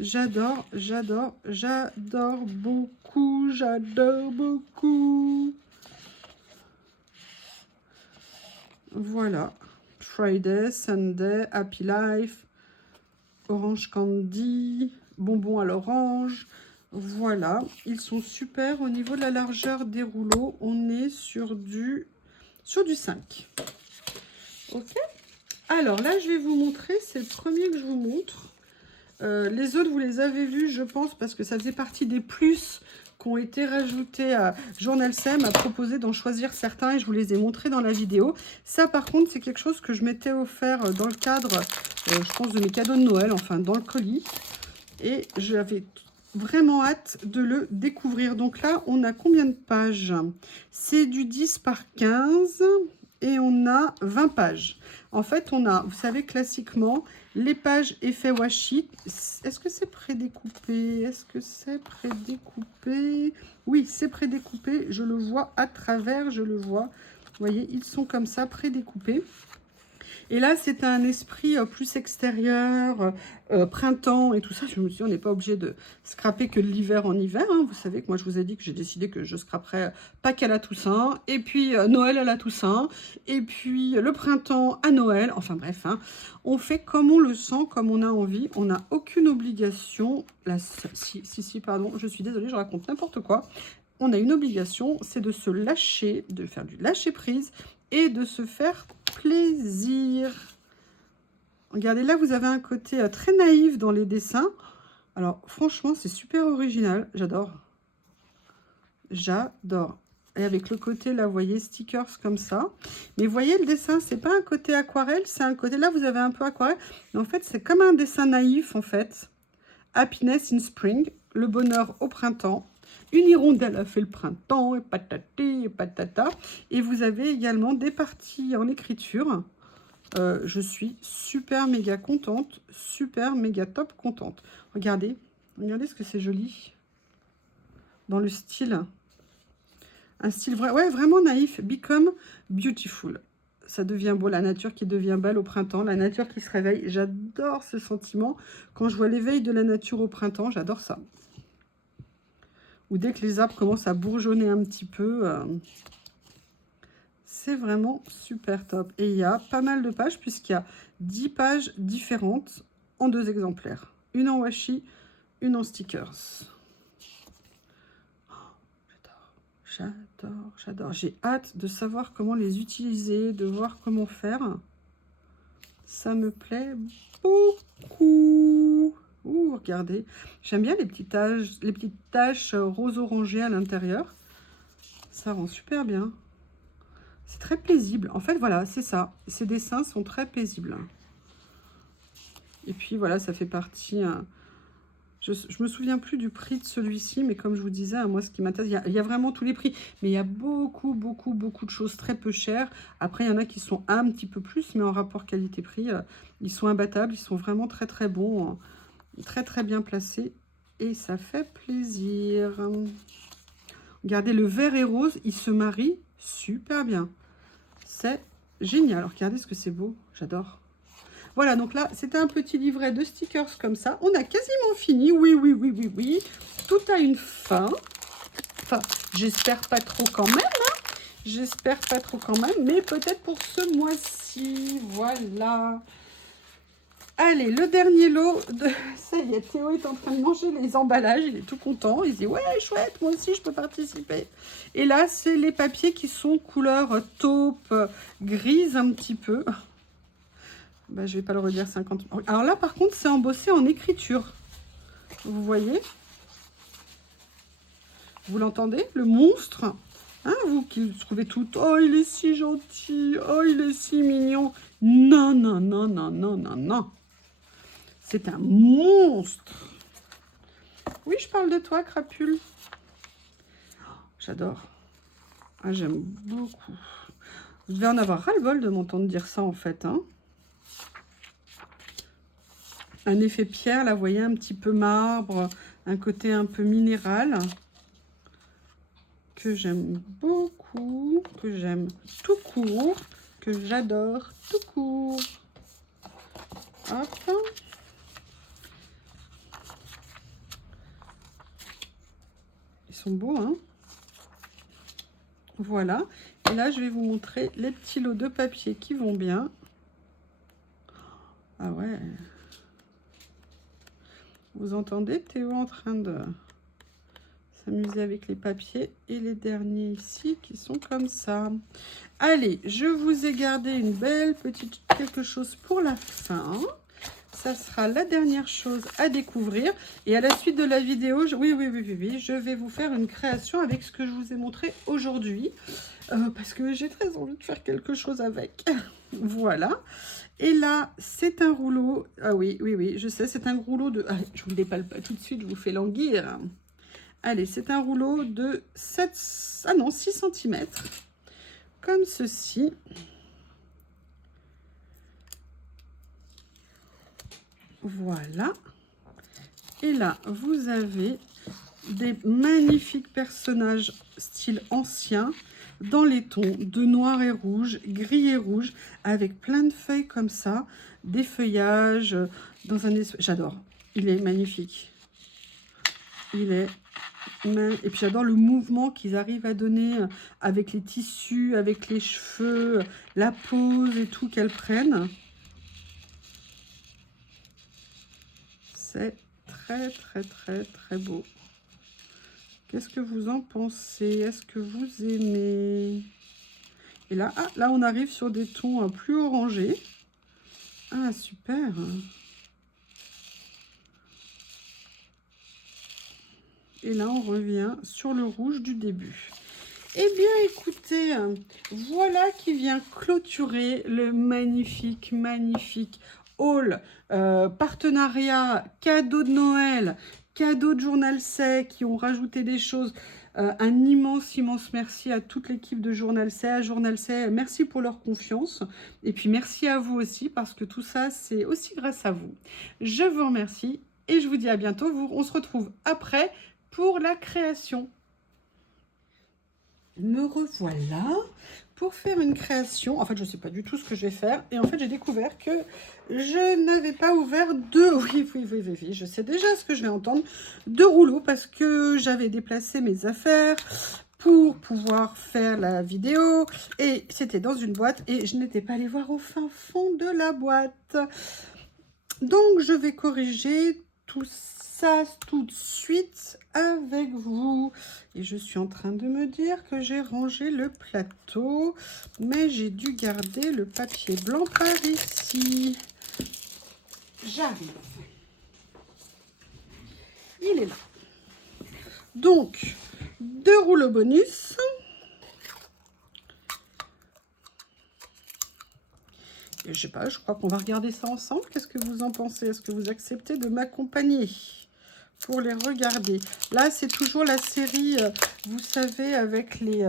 J'adore, j'adore, j'adore beaucoup, j'adore beaucoup. Voilà. Friday, Sunday, Happy Life, Orange Candy, bonbons à l'orange. Voilà. Ils sont super. Au niveau de la largeur des rouleaux, on est sur du 5. Ok. Alors là, je vais vous montrer, c'est le premier que je vous montre. Les autres, vous les avez vus, je pense, parce que ça faisait partie des plus qui ont été rajoutés à Journal Sem, a proposé d'en choisir certains et je vous les ai montrés dans la vidéo. Ça, par contre, c'est quelque chose que je m'étais offert dans le cadre, je pense, de mes cadeaux de Noël, enfin, dans le colis. Et j'avais vraiment hâte de le découvrir. Donc là, on a combien de pages? C'est du 10 par 15 et on a 20 pages. En fait, on a, vous savez, classiquement, les pages effet washi. Est-ce que c'est prédécoupé? Est-ce que c'est prédécoupé? Oui, c'est prédécoupé. Je le vois à travers, je le vois. Vous voyez, ils sont comme ça, prédécoupés. Et là, c'est un esprit plus extérieur, printemps et tout ça. Je me suis dit, on n'est pas obligé de scraper que l'hiver en hiver. Hein. Vous savez que moi, je vous ai dit que j'ai décidé que je scraperais Pâques à la Toussaint, et puis Noël à la Toussaint, et puis le printemps à Noël. Enfin bref, hein. On fait comme on le sent, comme on a envie. On n'a aucune obligation. Là, si, pardon, je suis désolée, je raconte n'importe quoi. On a une obligation, c'est de se lâcher, de faire du lâcher-prise et de se faire plaisir. Regardez, là, vous avez un côté très naïf dans les dessins. Alors, franchement, c'est super original. J'adore. J'adore. Et avec le côté, là, vous voyez, stickers comme ça. Mais vous voyez, le dessin, c'est pas un côté aquarelle, c'est un côté, là, vous avez un peu aquarelle. Mais en fait, c'est comme un dessin naïf, en fait. Happiness in spring, le bonheur au printemps. Une hirondelle a fait le printemps, et patati, et patata. Et vous avez également des parties en écriture. Je suis super méga contente, super méga top contente. Regardez, regardez ce que c'est joli. Dans le style. Un style ouais, vraiment naïf. Become beautiful. Ça devient beau, la nature qui devient belle au printemps, la nature qui se réveille. J'adore ce sentiment. Quand je vois l'éveil de la nature au printemps, j'adore ça. Ou dès que les arbres commencent à bourgeonner un petit peu, c'est vraiment super top. Et il y a pas mal de pages, puisqu'il y a 10 pages différentes en 2 exemplaires. Une en washi, une en stickers. J'adore, j'adore. J'ai hâte de savoir comment les utiliser, de voir comment faire. Ça me plaît beaucoup. Ouh, regardez. J'aime bien les petites taches rose-orangées à l'intérieur. Ça rend super bien. C'est très paisible. En fait, voilà, c'est ça. Ces dessins sont très paisibles. Et puis, voilà, ça fait partie... Je me souviens plus du prix de celui-ci, mais comme je vous disais, moi, ce qui m'intéresse, il y a vraiment tous les prix. Mais il y a beaucoup de choses très peu chères. Après, il y en a qui sont un petit peu plus, mais en rapport qualité-prix, ils sont imbattables. Ils sont vraiment très bons, très bien placés. Et ça fait plaisir. Regardez, le vert et rose, ils se marient super bien. C'est génial. Alors, regardez ce que c'est beau. J'adore. Voilà, donc là, c'était un petit livret de stickers comme ça. On a quasiment fini. Oui. Tout a une fin. Enfin, j'espère pas trop quand même. Hein. J'espère pas trop quand même. Mais peut-être pour ce mois-ci. Voilà. Allez, le dernier lot. Ça y est, Théo est en train de manger les emballages. Il est tout content. Il dit, ouais, chouette, moi aussi, je peux participer. Et là, c'est les papiers qui sont couleur taupe, grise un petit peu. Bah, je vais pas le redire 50. Alors là, par contre, c'est embossé en écriture. Vous voyez? Vous l'entendez? Le monstre. Hein, vous qui le trouvez tout. Oh, il est si gentil. Oh, il est si mignon. Non. C'est un monstre. Oui, je parle de toi, Crapule. J'adore. Ah, j'aime beaucoup. Vous devez en avoir ras-le-bol de m'entendre dire ça, en fait. Hein. Un effet pierre, là, vous voyez, un petit peu marbre, un côté un peu minéral, que j'aime beaucoup, que j'aime tout court, que j'adore tout court. Hop. Ils sont beaux, hein? Voilà. Et là, je vais vous montrer les petits lots de papier qui vont bien. Ah ouais. Vous entendez Théo en train de s'amuser avec les papiers. Et les derniers ici qui sont comme ça. Allez, je vous ai gardé une belle petite quelque chose pour la fin. Ça sera la dernière chose à découvrir. Et à la suite de la vidéo, oui, je vais vous faire une création avec ce que je vous ai montré aujourd'hui. Parce que j'ai très envie de faire quelque chose avec. Voilà. Et là, c'est un rouleau. Ah oui, je sais, c'est un rouleau de... Ah, je vous le déballe pas tout de suite, je vous fais languir. Allez, c'est un rouleau de 6 cm. Comme ceci. Voilà. Et là, vous avez des magnifiques personnages style ancien dans les tons de noir et rouge, gris et rouge, avec plein de feuilles comme ça, des feuillages dans un espace. J'adore. Il est magnifique. Il est et puis j'adore le mouvement qu'ils arrivent à donner avec les tissus, avec les cheveux, la pose et tout qu'elles prennent. C'est très beau. Qu'est-ce que vous en pensez? Est-ce que vous aimez? Et là, là on arrive sur des tons plus orangés. Ah, super. Et là, on revient sur le rouge du début. Eh bien, écoutez, voilà qui vient clôturer le magnifique haul, partenariat, cadeau de Noël, cadeau de Journal C qui ont rajouté des choses. Un immense merci à toute l'équipe de Journal C, à Journal C. Merci pour leur confiance. Et puis, merci à vous aussi parce que tout ça, c'est aussi grâce à vous. Je vous remercie et je vous dis à bientôt. On se retrouve après pour la création. Me revoilà pour faire une création. En fait, je ne sais pas du tout ce que je vais faire. Et en fait, j'ai découvert que je n'avais pas ouvert deux... Oui, je sais déjà ce que je vais entendre. Deux rouleaux parce que j'avais déplacé mes affaires pour pouvoir faire la vidéo. Et c'était dans une boîte et je n'étais pas allée voir au fin fond de la boîte. Donc, je vais corriger tout ça tout de suite avec vous. Et je suis en train de me dire que j'ai rangé le plateau, mais j'ai dû garder le papier blanc par ici. J'arrive. Il est là. Donc, 2 rouleaux bonus. Et je sais pas, je crois qu'on va regarder ça ensemble. Qu'est-ce que vous en pensez? Est-ce que vous acceptez de m'accompagner pour les regarder? Là, c'est toujours la série, vous savez, avec les...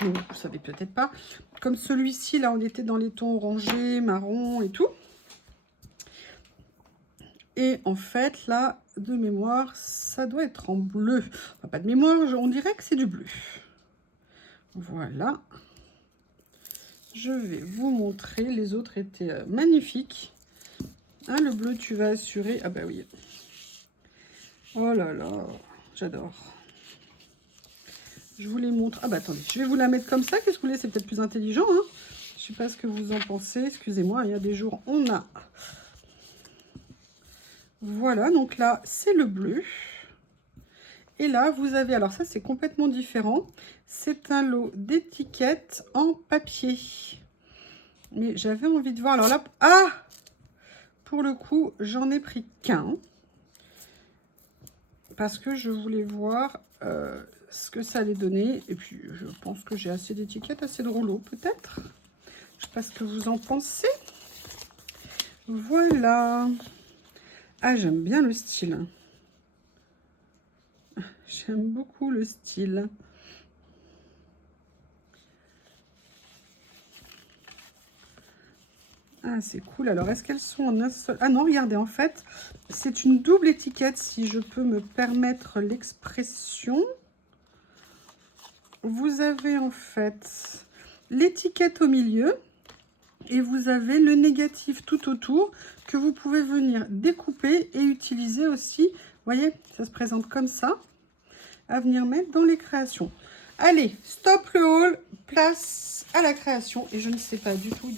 vous savez peut-être pas. Comme celui-ci, là, on était dans les tons orangés, marron et tout. Et en fait, là, de mémoire, ça doit être en bleu. Enfin, pas de mémoire, on dirait que c'est du bleu. Voilà. Je vais vous montrer. Les autres étaient magnifiques. Hein, le bleu, tu vas assurer. Ah bah oui. Oh là là, j'adore. Je vous les montre. Ah bah attendez, je vais vous la mettre comme ça. Qu'est-ce que vous voulez? C'est peut-être plus intelligent. Hein, je sais pas ce que vous en pensez. Excusez-moi, il y a des jours, on a... Voilà, donc là, c'est le bleu. Et là, vous avez... Alors ça, c'est complètement différent. C'est un lot d'étiquettes en papier. Mais j'avais envie de voir. Alors là... Ah! Pour le coup, j'en ai pris qu'un. Parce que je voulais voir ce que ça allait donner. Et puis, je pense que j'ai assez d'étiquettes, assez de rouleaux, peut-être. Je sais pas ce que vous en pensez. Voilà. Ah, j'aime bien le style. J'aime beaucoup le style. Ah, c'est cool. Alors, est-ce qu'elles sont en un seul... Ah non, regardez, en fait, c'est une double étiquette, si je peux me permettre l'expression. Vous avez, en fait, l'étiquette au milieu et vous avez le négatif tout autour que vous pouvez venir découper et utiliser aussi. Vous voyez, ça se présente comme ça, à venir mettre dans les créations. Allez, stop le haul, place à la création. Et je ne sais pas du tout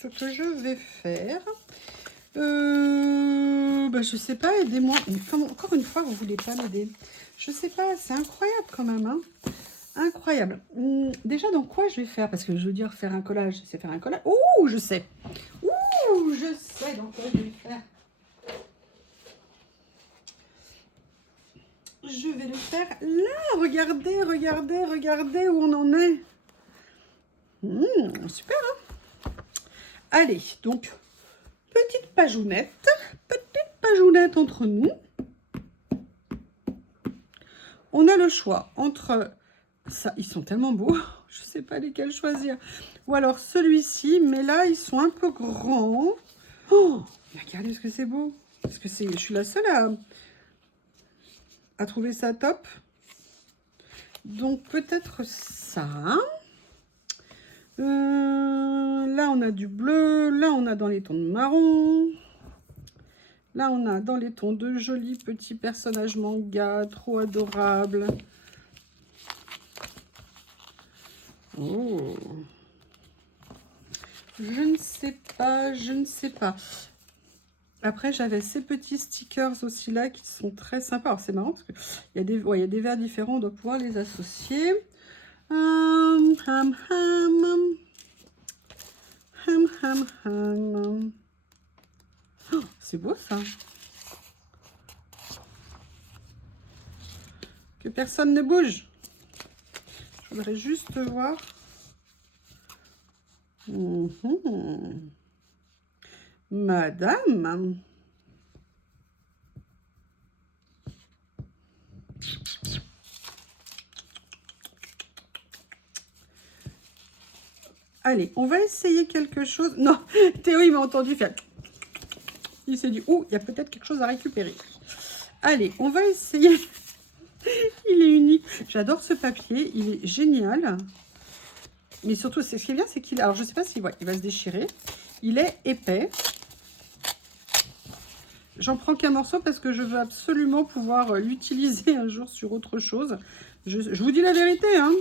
ce que je vais faire. Je sais pas, aidez-moi. Mais comme, encore une fois, vous voulez pas m'aider. Je sais pas, c'est incroyable quand même, hein. Incroyable. Déjà, dans quoi je vais faire? Parce que je veux dire, faire un collage, c'est faire un collage. Ouh, je sais. Ouh, je sais dans quoi je vais le faire. Je vais le faire là. Regardez, regardez, regardez où on en est. Super, hein? Allez, donc, petite pageounette entre nous. On a le choix entre ça, ils sont tellement beaux, je ne sais pas lesquels choisir. Ou alors celui-ci, mais là ils sont un peu grands. Oh, regardez ce que c'est beau. Parce que je suis la seule à trouver ça top. Donc peut-être ça. Là on a du bleu, là on a dans les tons de marron. Là on a dans les tons de jolis petits personnages manga, trop adorables. Oh. Je ne sais pas, je ne sais pas. Après, j'avais ces petits stickers aussi là qui sont très sympas. Alors, c'est marrant parce qu'il y a des verres différents, on doit pouvoir les associer. Oh, c'est beau ça. Que personne ne bouge. Je voudrais juste voir. Madame. Allez, on va essayer quelque chose. Non, Théo, il m'a entendu faire. Il s'est dit, oh, il y a peut-être quelque chose à récupérer. Allez, on va essayer. Il est unique. J'adore ce papier. Il est génial. Mais surtout, ce qui est bien, c'est qu'il... Alors, je ne sais pas s'il il va se déchirer. Il est épais. J'en prends qu'un morceau parce que je veux absolument pouvoir l'utiliser un jour sur autre chose. Je vous dis la vérité, hein.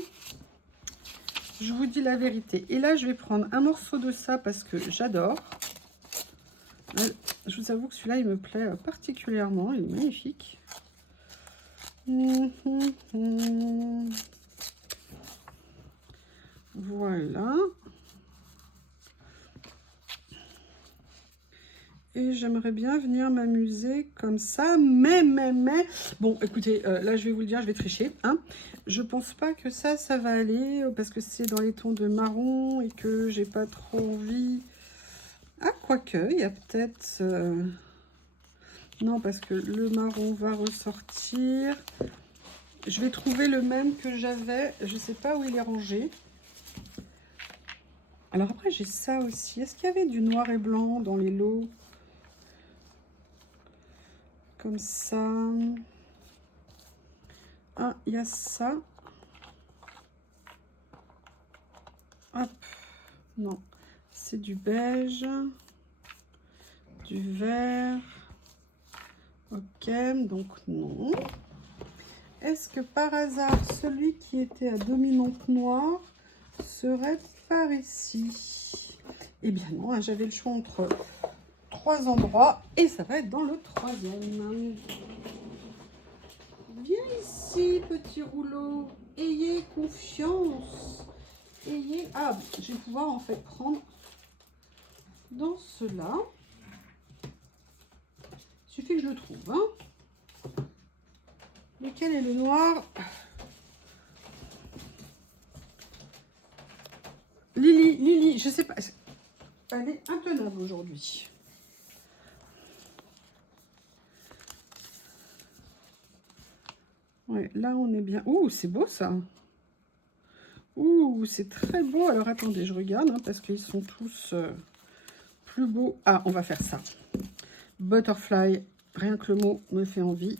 Je vous dis la vérité. Et là, je vais prendre un morceau de ça parce que j'adore. Je vous avoue que celui-là, il me plaît particulièrement. Il est magnifique. Voilà. Et j'aimerais bien venir m'amuser comme ça. Mais... Bon, écoutez, là, je vais vous le dire, je vais tricher. Hein. Je pense pas que ça va aller parce que c'est dans les tons de marron et que j'ai pas trop envie. Ah, quoique, il y a peut-être... Non, parce que le marron va ressortir. Je vais trouver le même que j'avais. Je sais pas où il est rangé. Alors après, j'ai ça aussi. Est-ce qu'il y avait du noir et blanc dans les lots? Comme ça. Ah, il y a ça. Hop. Non. C'est du beige. Du vert. Ok, donc non. Est-ce que par hasard, celui qui était à dominante noire serait par ici? Eh bien non, hein, j'avais le choix entre 3 endroits et ça va être dans le 3e. Viens ici, petit rouleau. Ayez confiance. Ayez... Ah, je vais pouvoir en fait prendre dans cela. Il suffit que je le trouve. Hein. Lequel est le noir? Lily, je sais pas. Elle est intenable aujourd'hui. Ouais, là on est bien. Ouh, c'est beau ça. Ouh, c'est très beau. Alors attendez, je regarde hein, parce qu'ils sont tous plus beaux. Ah, on va faire ça. Butterfly, rien que le mot me fait envie.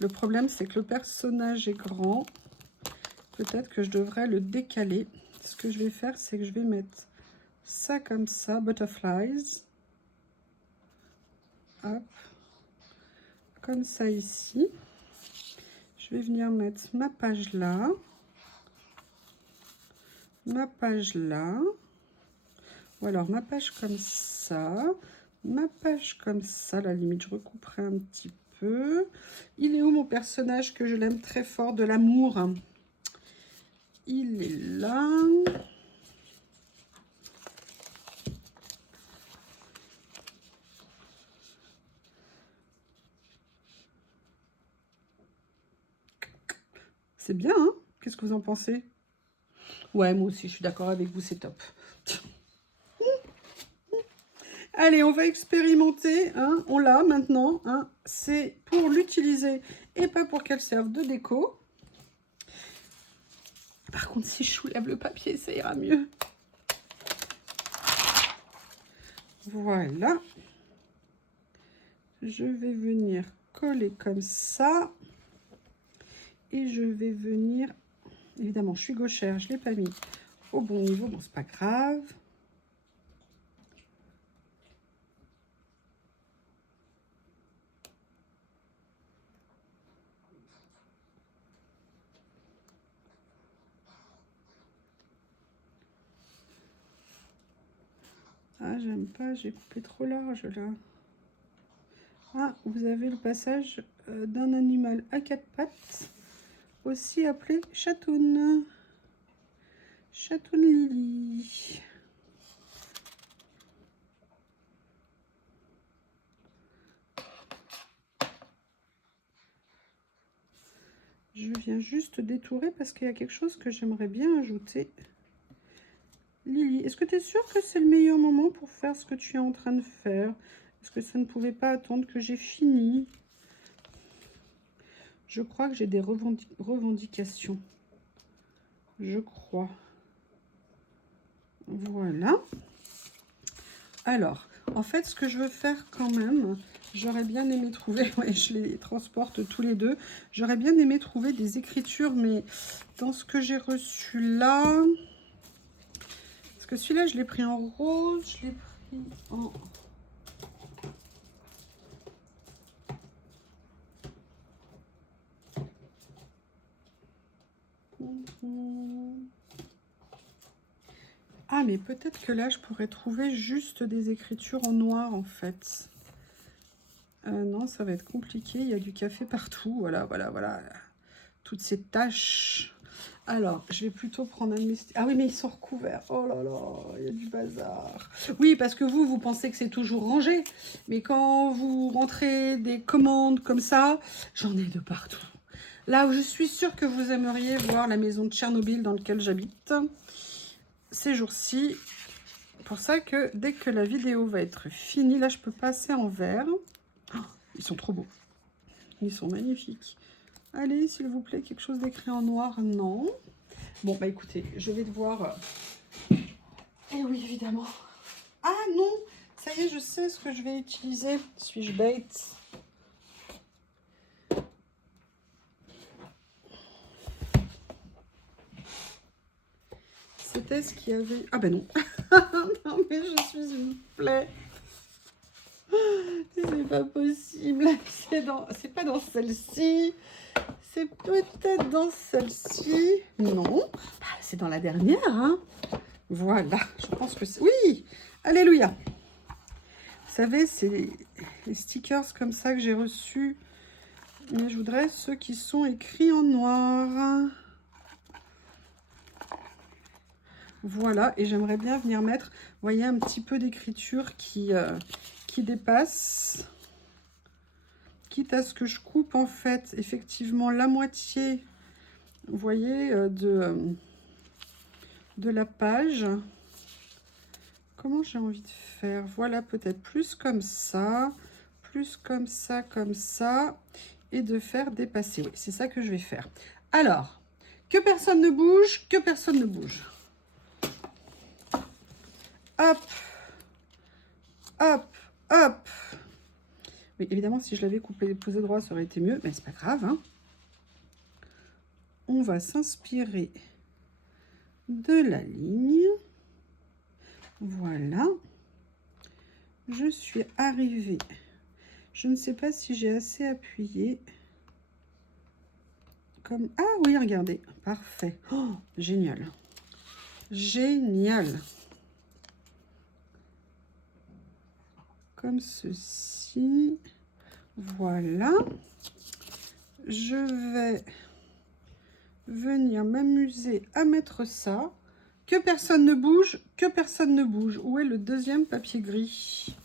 Le problème, c'est que le personnage est grand. Peut-être que je devrais le décaler. Ce que je vais faire, c'est que je vais mettre ça comme ça, Butterflies. Hop. Comme ça ici. Je vais venir mettre ma page là. Ma page là. Ou alors ma page comme ça, ma page comme ça, à la limite je recouperai un petit peu. Il est où mon personnage que je l'aime très fort, de l'amour? Il est là. C'est bien, hein? Qu'est-ce que vous en pensez? Ouais, moi aussi, je suis d'accord avec vous, c'est top. Allez, on va expérimenter. Hein, on l'a maintenant. Hein, c'est pour l'utiliser et pas pour qu'elle serve de déco. Par contre, si je soulève le papier, ça ira mieux. Voilà. Je vais venir coller comme ça. Et je vais venir... Évidemment, je suis gauchère, je ne l'ai pas mis au bon niveau. Bon, c'est pas grave. Ah, j'aime pas, j'ai coupé trop large là. Ah, vous avez le passage d'un animal à quatre pattes, aussi appelé chatoun. Chatoun Lily. Je viens juste détourer parce qu'il y a quelque chose que j'aimerais bien ajouter. Lily, est-ce que tu es sûre que c'est le meilleur moment pour faire ce que tu es en train de faire? Est-ce que ça ne pouvait pas attendre que j'ai fini? Je crois que j'ai des revendications. Je crois. Voilà. Alors, en fait, ce que je veux faire quand même, j'aurais bien aimé trouver, ouais, je les transporte tous les deux, j'aurais bien aimé trouver des écritures, mais dans ce que j'ai reçu là, parce que celui-là, je l'ai pris en rose, je l'ai pris en... Ah, mais peut-être que là, je pourrais trouver juste des écritures en noir, en fait. Non, ça va être compliqué. Il y a du café partout. Voilà, voilà, voilà. Toutes ces taches. Alors, je vais plutôt prendre un de mes... Ah oui, mais ils sont recouverts. Oh là là, il y a du bazar. Oui, parce que vous pensez que c'est toujours rangé. Mais quand vous rentrez des commandes comme ça, j'en ai de partout. Là où je suis sûre que vous aimeriez voir la maison de Tchernobyl dans laquelle j'habite ces jours-ci. Pour ça que dès que la vidéo va être finie, là, je peux passer en vert. Oh, ils sont trop beaux. Ils sont magnifiques. Allez, s'il vous plaît, quelque chose d'écrit en noir. Non. Bon, bah écoutez, je vais devoir... Eh oui, évidemment. Ah non, ça y est, je sais ce que je vais utiliser. Suis-je bête? C'était ce qu'il y avait... Ah ben non. Non, mais je suis une plaie. C'est pas possible. C'est pas dans celle-ci. C'est peut-être dans celle-ci. Non. Bah, c'est dans la dernière, hein. Voilà, je pense que c'est... Oui, alléluia. Vous savez, c'est les stickers comme ça que j'ai reçus. Mais je voudrais ceux qui sont écrits en noir. Voilà, et j'aimerais bien venir mettre, vous voyez, un petit peu d'écriture qui dépasse. Quitte à ce que je coupe, en fait, effectivement, la moitié, vous voyez, de la page. Comment j'ai envie de faire? Voilà, peut-être plus comme ça, comme ça, et de faire dépasser. Oui, c'est ça que je vais faire. Alors, que personne ne bouge, que personne ne bouge. Hop, hop, hop. Oui, évidemment, si je l'avais coupé, posé droit, ça aurait été mieux, mais c'est pas grave. Hein. On va s'inspirer de la ligne. Voilà. Je suis arrivée. Je ne sais pas si j'ai assez appuyé. Comme... Ah oui, regardez. Parfait. Oh, génial. Génial. comme ceci. Voilà. Je vais venir m'amuser à mettre ça. Que personne ne bouge, que personne ne bouge. Où est le deuxième papier gris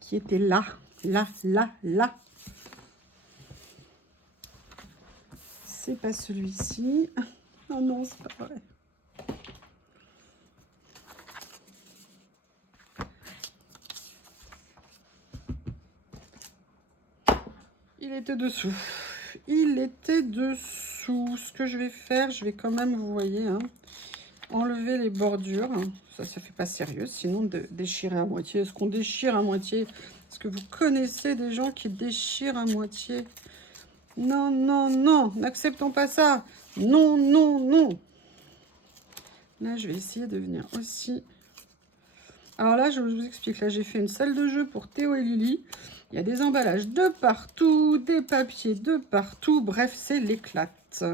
qui était là, là, là, là? C'est pas celui-ci. Oh non, c'est pas vrai. Il était dessous. Il était dessous. Ce que je vais faire, je vais quand même, vous voyez, hein, enlever les bordures. Ça fait pas sérieux, sinon de déchirer à moitié. Est-ce qu'on déchire à moitié? Est-ce que vous connaissez des gens qui déchirent à moitié? Non, non, non, n'acceptons pas ça. Non, non, non. Là, je vais essayer de venir aussi. Alors là, je vous explique. Là, j'ai fait une salle de jeu pour Théo et Lily. Il y a des emballages de partout, des papiers de partout. Bref, c'est l'éclate.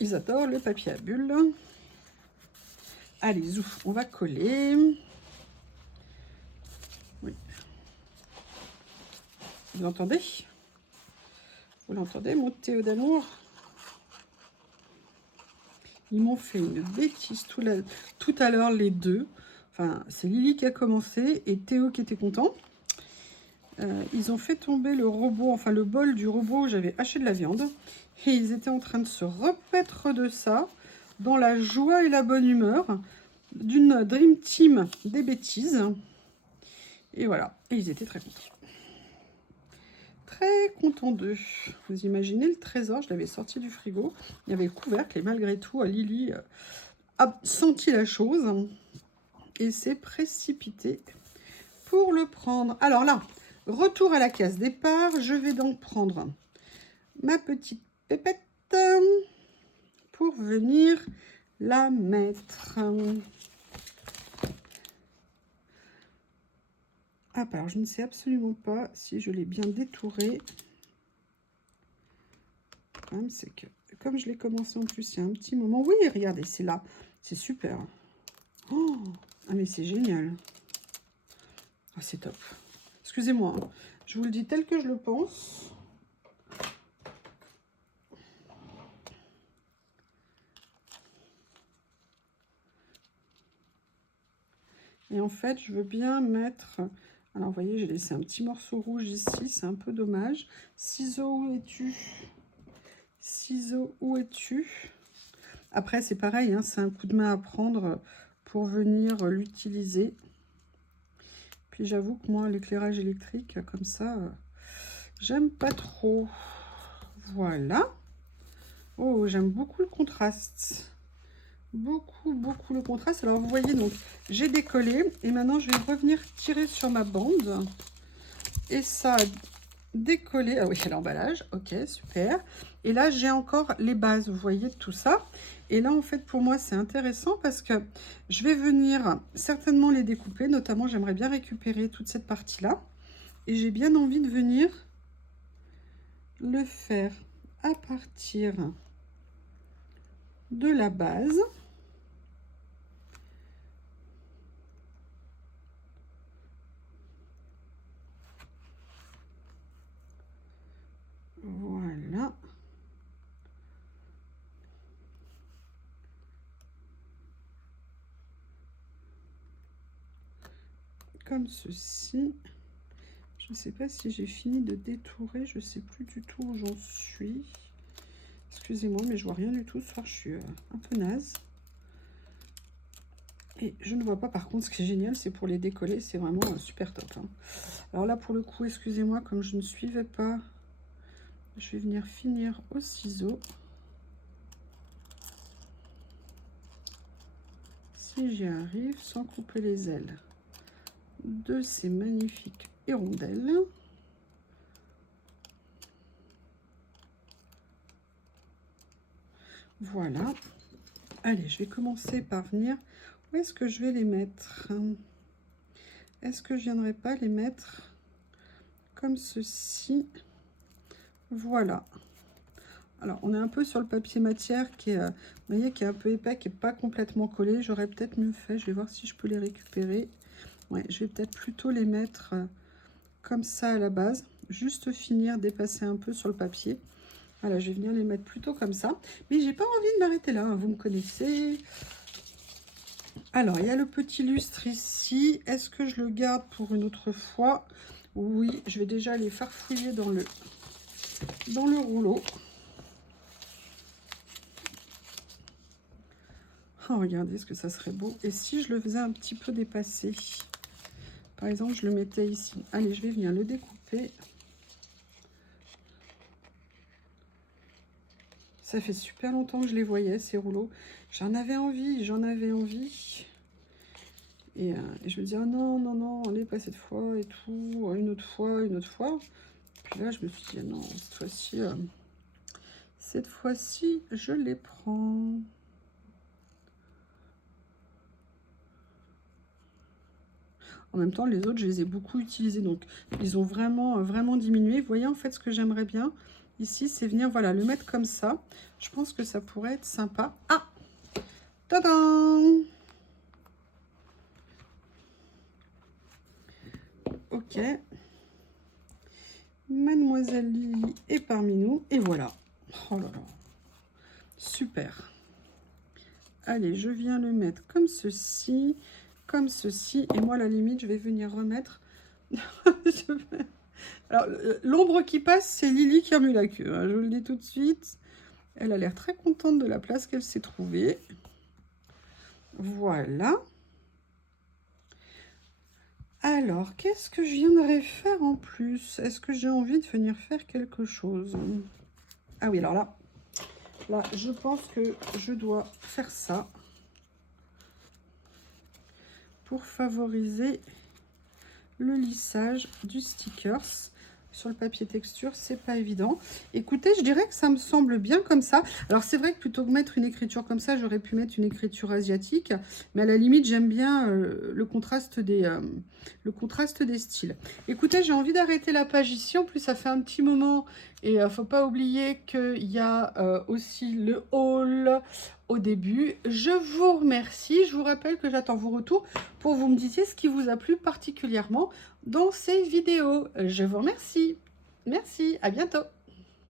Ils adorent le papier à bulles. Allez, zouf, on va coller. Oui. Vous l'entendez? Vous l'entendez, mon Théo d'amour? Ils m'ont fait une bêtise tout à l'heure, les deux. Enfin, c'est Lily qui a commencé et Théo qui était content. Ils ont fait tomber le robot, enfin le bol du robot où j'avais haché de la viande. Et ils étaient en train de se repaître de ça, dans la joie et la bonne humeur, d'une Dream Team des bêtises. Et voilà, et ils étaient très contents. Très contents d'eux. Vous imaginez le trésor, je l'avais sorti du frigo. Il y avait le couvercle et malgré tout, Lily a senti la chose et s'est précipitée pour le prendre. Alors là, retour à la case départ. Je vais donc prendre ma petite pépette pour venir la mettre. Ah, alors je ne sais absolument pas si je l'ai bien détouré. Le problème, c'est que comme je l'ai commencé en plus il y a un petit moment. Oui, regardez, c'est là. C'est super. Oh, ah, mais c'est génial. Ah, c'est top. Excusez-moi, hein. Je vous le dis tel que je le pense. Et en fait, je veux bien mettre... Alors, vous voyez, j'ai laissé un petit morceau rouge ici. C'est un peu dommage. Ciseaux, où es-tu? Ciseaux, où es-tu? Après, c'est pareil, hein, c'est un coup de main à prendre pour venir l'utiliser. Puis, j'avoue que moi, l'éclairage électrique, comme ça, j'aime pas trop. Voilà. Oh, j'aime beaucoup le contraste. Beaucoup, beaucoup le contraste. Alors, vous voyez, donc, j'ai décollé. Et maintenant, je vais revenir tirer sur ma bande. Et ça a décollé. Ah oui, l'emballage. Ok, super. Et là, j'ai encore les bases, vous voyez, de tout ça. Et là, en fait, pour moi, c'est intéressant parce que je vais venir certainement les découper. Notamment, j'aimerais bien récupérer toute cette partie-là. Et j'ai bien envie de venir le faire à partir de la base. Voilà. Comme ceci. Je ne sais pas si j'ai fini de détourer. Je ne sais plus du tout où j'en suis. Excusez-moi, mais je vois rien du tout. Ce soir, je suis un peu naze. Et je ne vois pas, par contre, ce qui est génial, c'est pour les décoller. C'est vraiment super top, hein. Alors là, pour le coup, excusez-moi, comme je ne suivais pas, je vais venir finir au ciseau. Si j'y arrive, sans couper les ailes de ces magnifiques hirondelles. Voilà. Allez, je vais commencer par venir. Où est-ce que je vais les mettre? Est-ce que je viendrai pas les mettre comme ceci? Voilà. Alors, on est un peu sur le papier matière qui est, vous voyez, qui est un peu épais, qui n'est pas complètement collé. J'aurais peut-être mieux fait. Je vais voir si je peux les récupérer. Ouais, je vais peut-être plutôt les mettre comme ça à la base. Juste finir, dépasser un peu sur le papier. Voilà, je vais venir les mettre plutôt comme ça. Mais j'ai pas envie de m'arrêter là, hein, vous me connaissez. Alors, il y a le petit lustre ici. Est-ce que je le garde pour une autre fois? Oui, je vais déjà les farfouiller dans le rouleau. Oh, regardez ce que ça serait beau. Et si je le faisais un petit peu dépasser? Par exemple, je le mettais ici. Allez, je vais venir le découper. Ça fait super longtemps que je les voyais, ces rouleaux. J'en avais envie, j'en avais envie. Et je me dis, oh non, non, non, allez, pas cette fois et tout. Une autre fois, une autre fois. Puis là, je me suis dit, non, cette fois-ci, je les prends. En même temps, les autres, je les ai beaucoup utilisés. Donc, ils ont vraiment, vraiment diminué. Vous voyez, en fait, ce que j'aimerais bien ici, c'est venir, voilà, le mettre comme ça. Je pense que ça pourrait être sympa. Ah! Tadam! Ok. Mademoiselle Lily est parmi nous. Et voilà. Oh là là. Super. Allez, je viens le mettre comme ceci. Comme ceci. Et moi, à la limite, je vais venir remettre... Alors, l'ombre qui passe, c'est Lily qui remue la queue. Hein, je vous le dis tout de suite. Elle a l'air très contente de la place qu'elle s'est trouvée. Voilà. Alors, qu'est-ce que je viendrais faire en plus? Est-ce que j'ai envie de venir faire quelque chose? Ah oui, alors là, je pense que je dois faire ça pour favoriser le lissage du stickers. Sur le papier texture, c'est pas évident. Écoutez, je dirais que ça me semble bien comme ça. Alors c'est vrai que plutôt que mettre une écriture comme ça, j'aurais pu mettre une écriture asiatique, mais à la limite j'aime bien le contraste des styles. Écoutez, j'ai envie d'arrêter la page ici. En plus, ça fait un petit moment et faut pas oublier qu'il y a aussi le haul au début. Je vous remercie. Je vous rappelle que j'attends vos retours pour vous me disiez ce qui vous a plu particulièrement dans ces vidéos. Je vous remercie. Merci, à bientôt.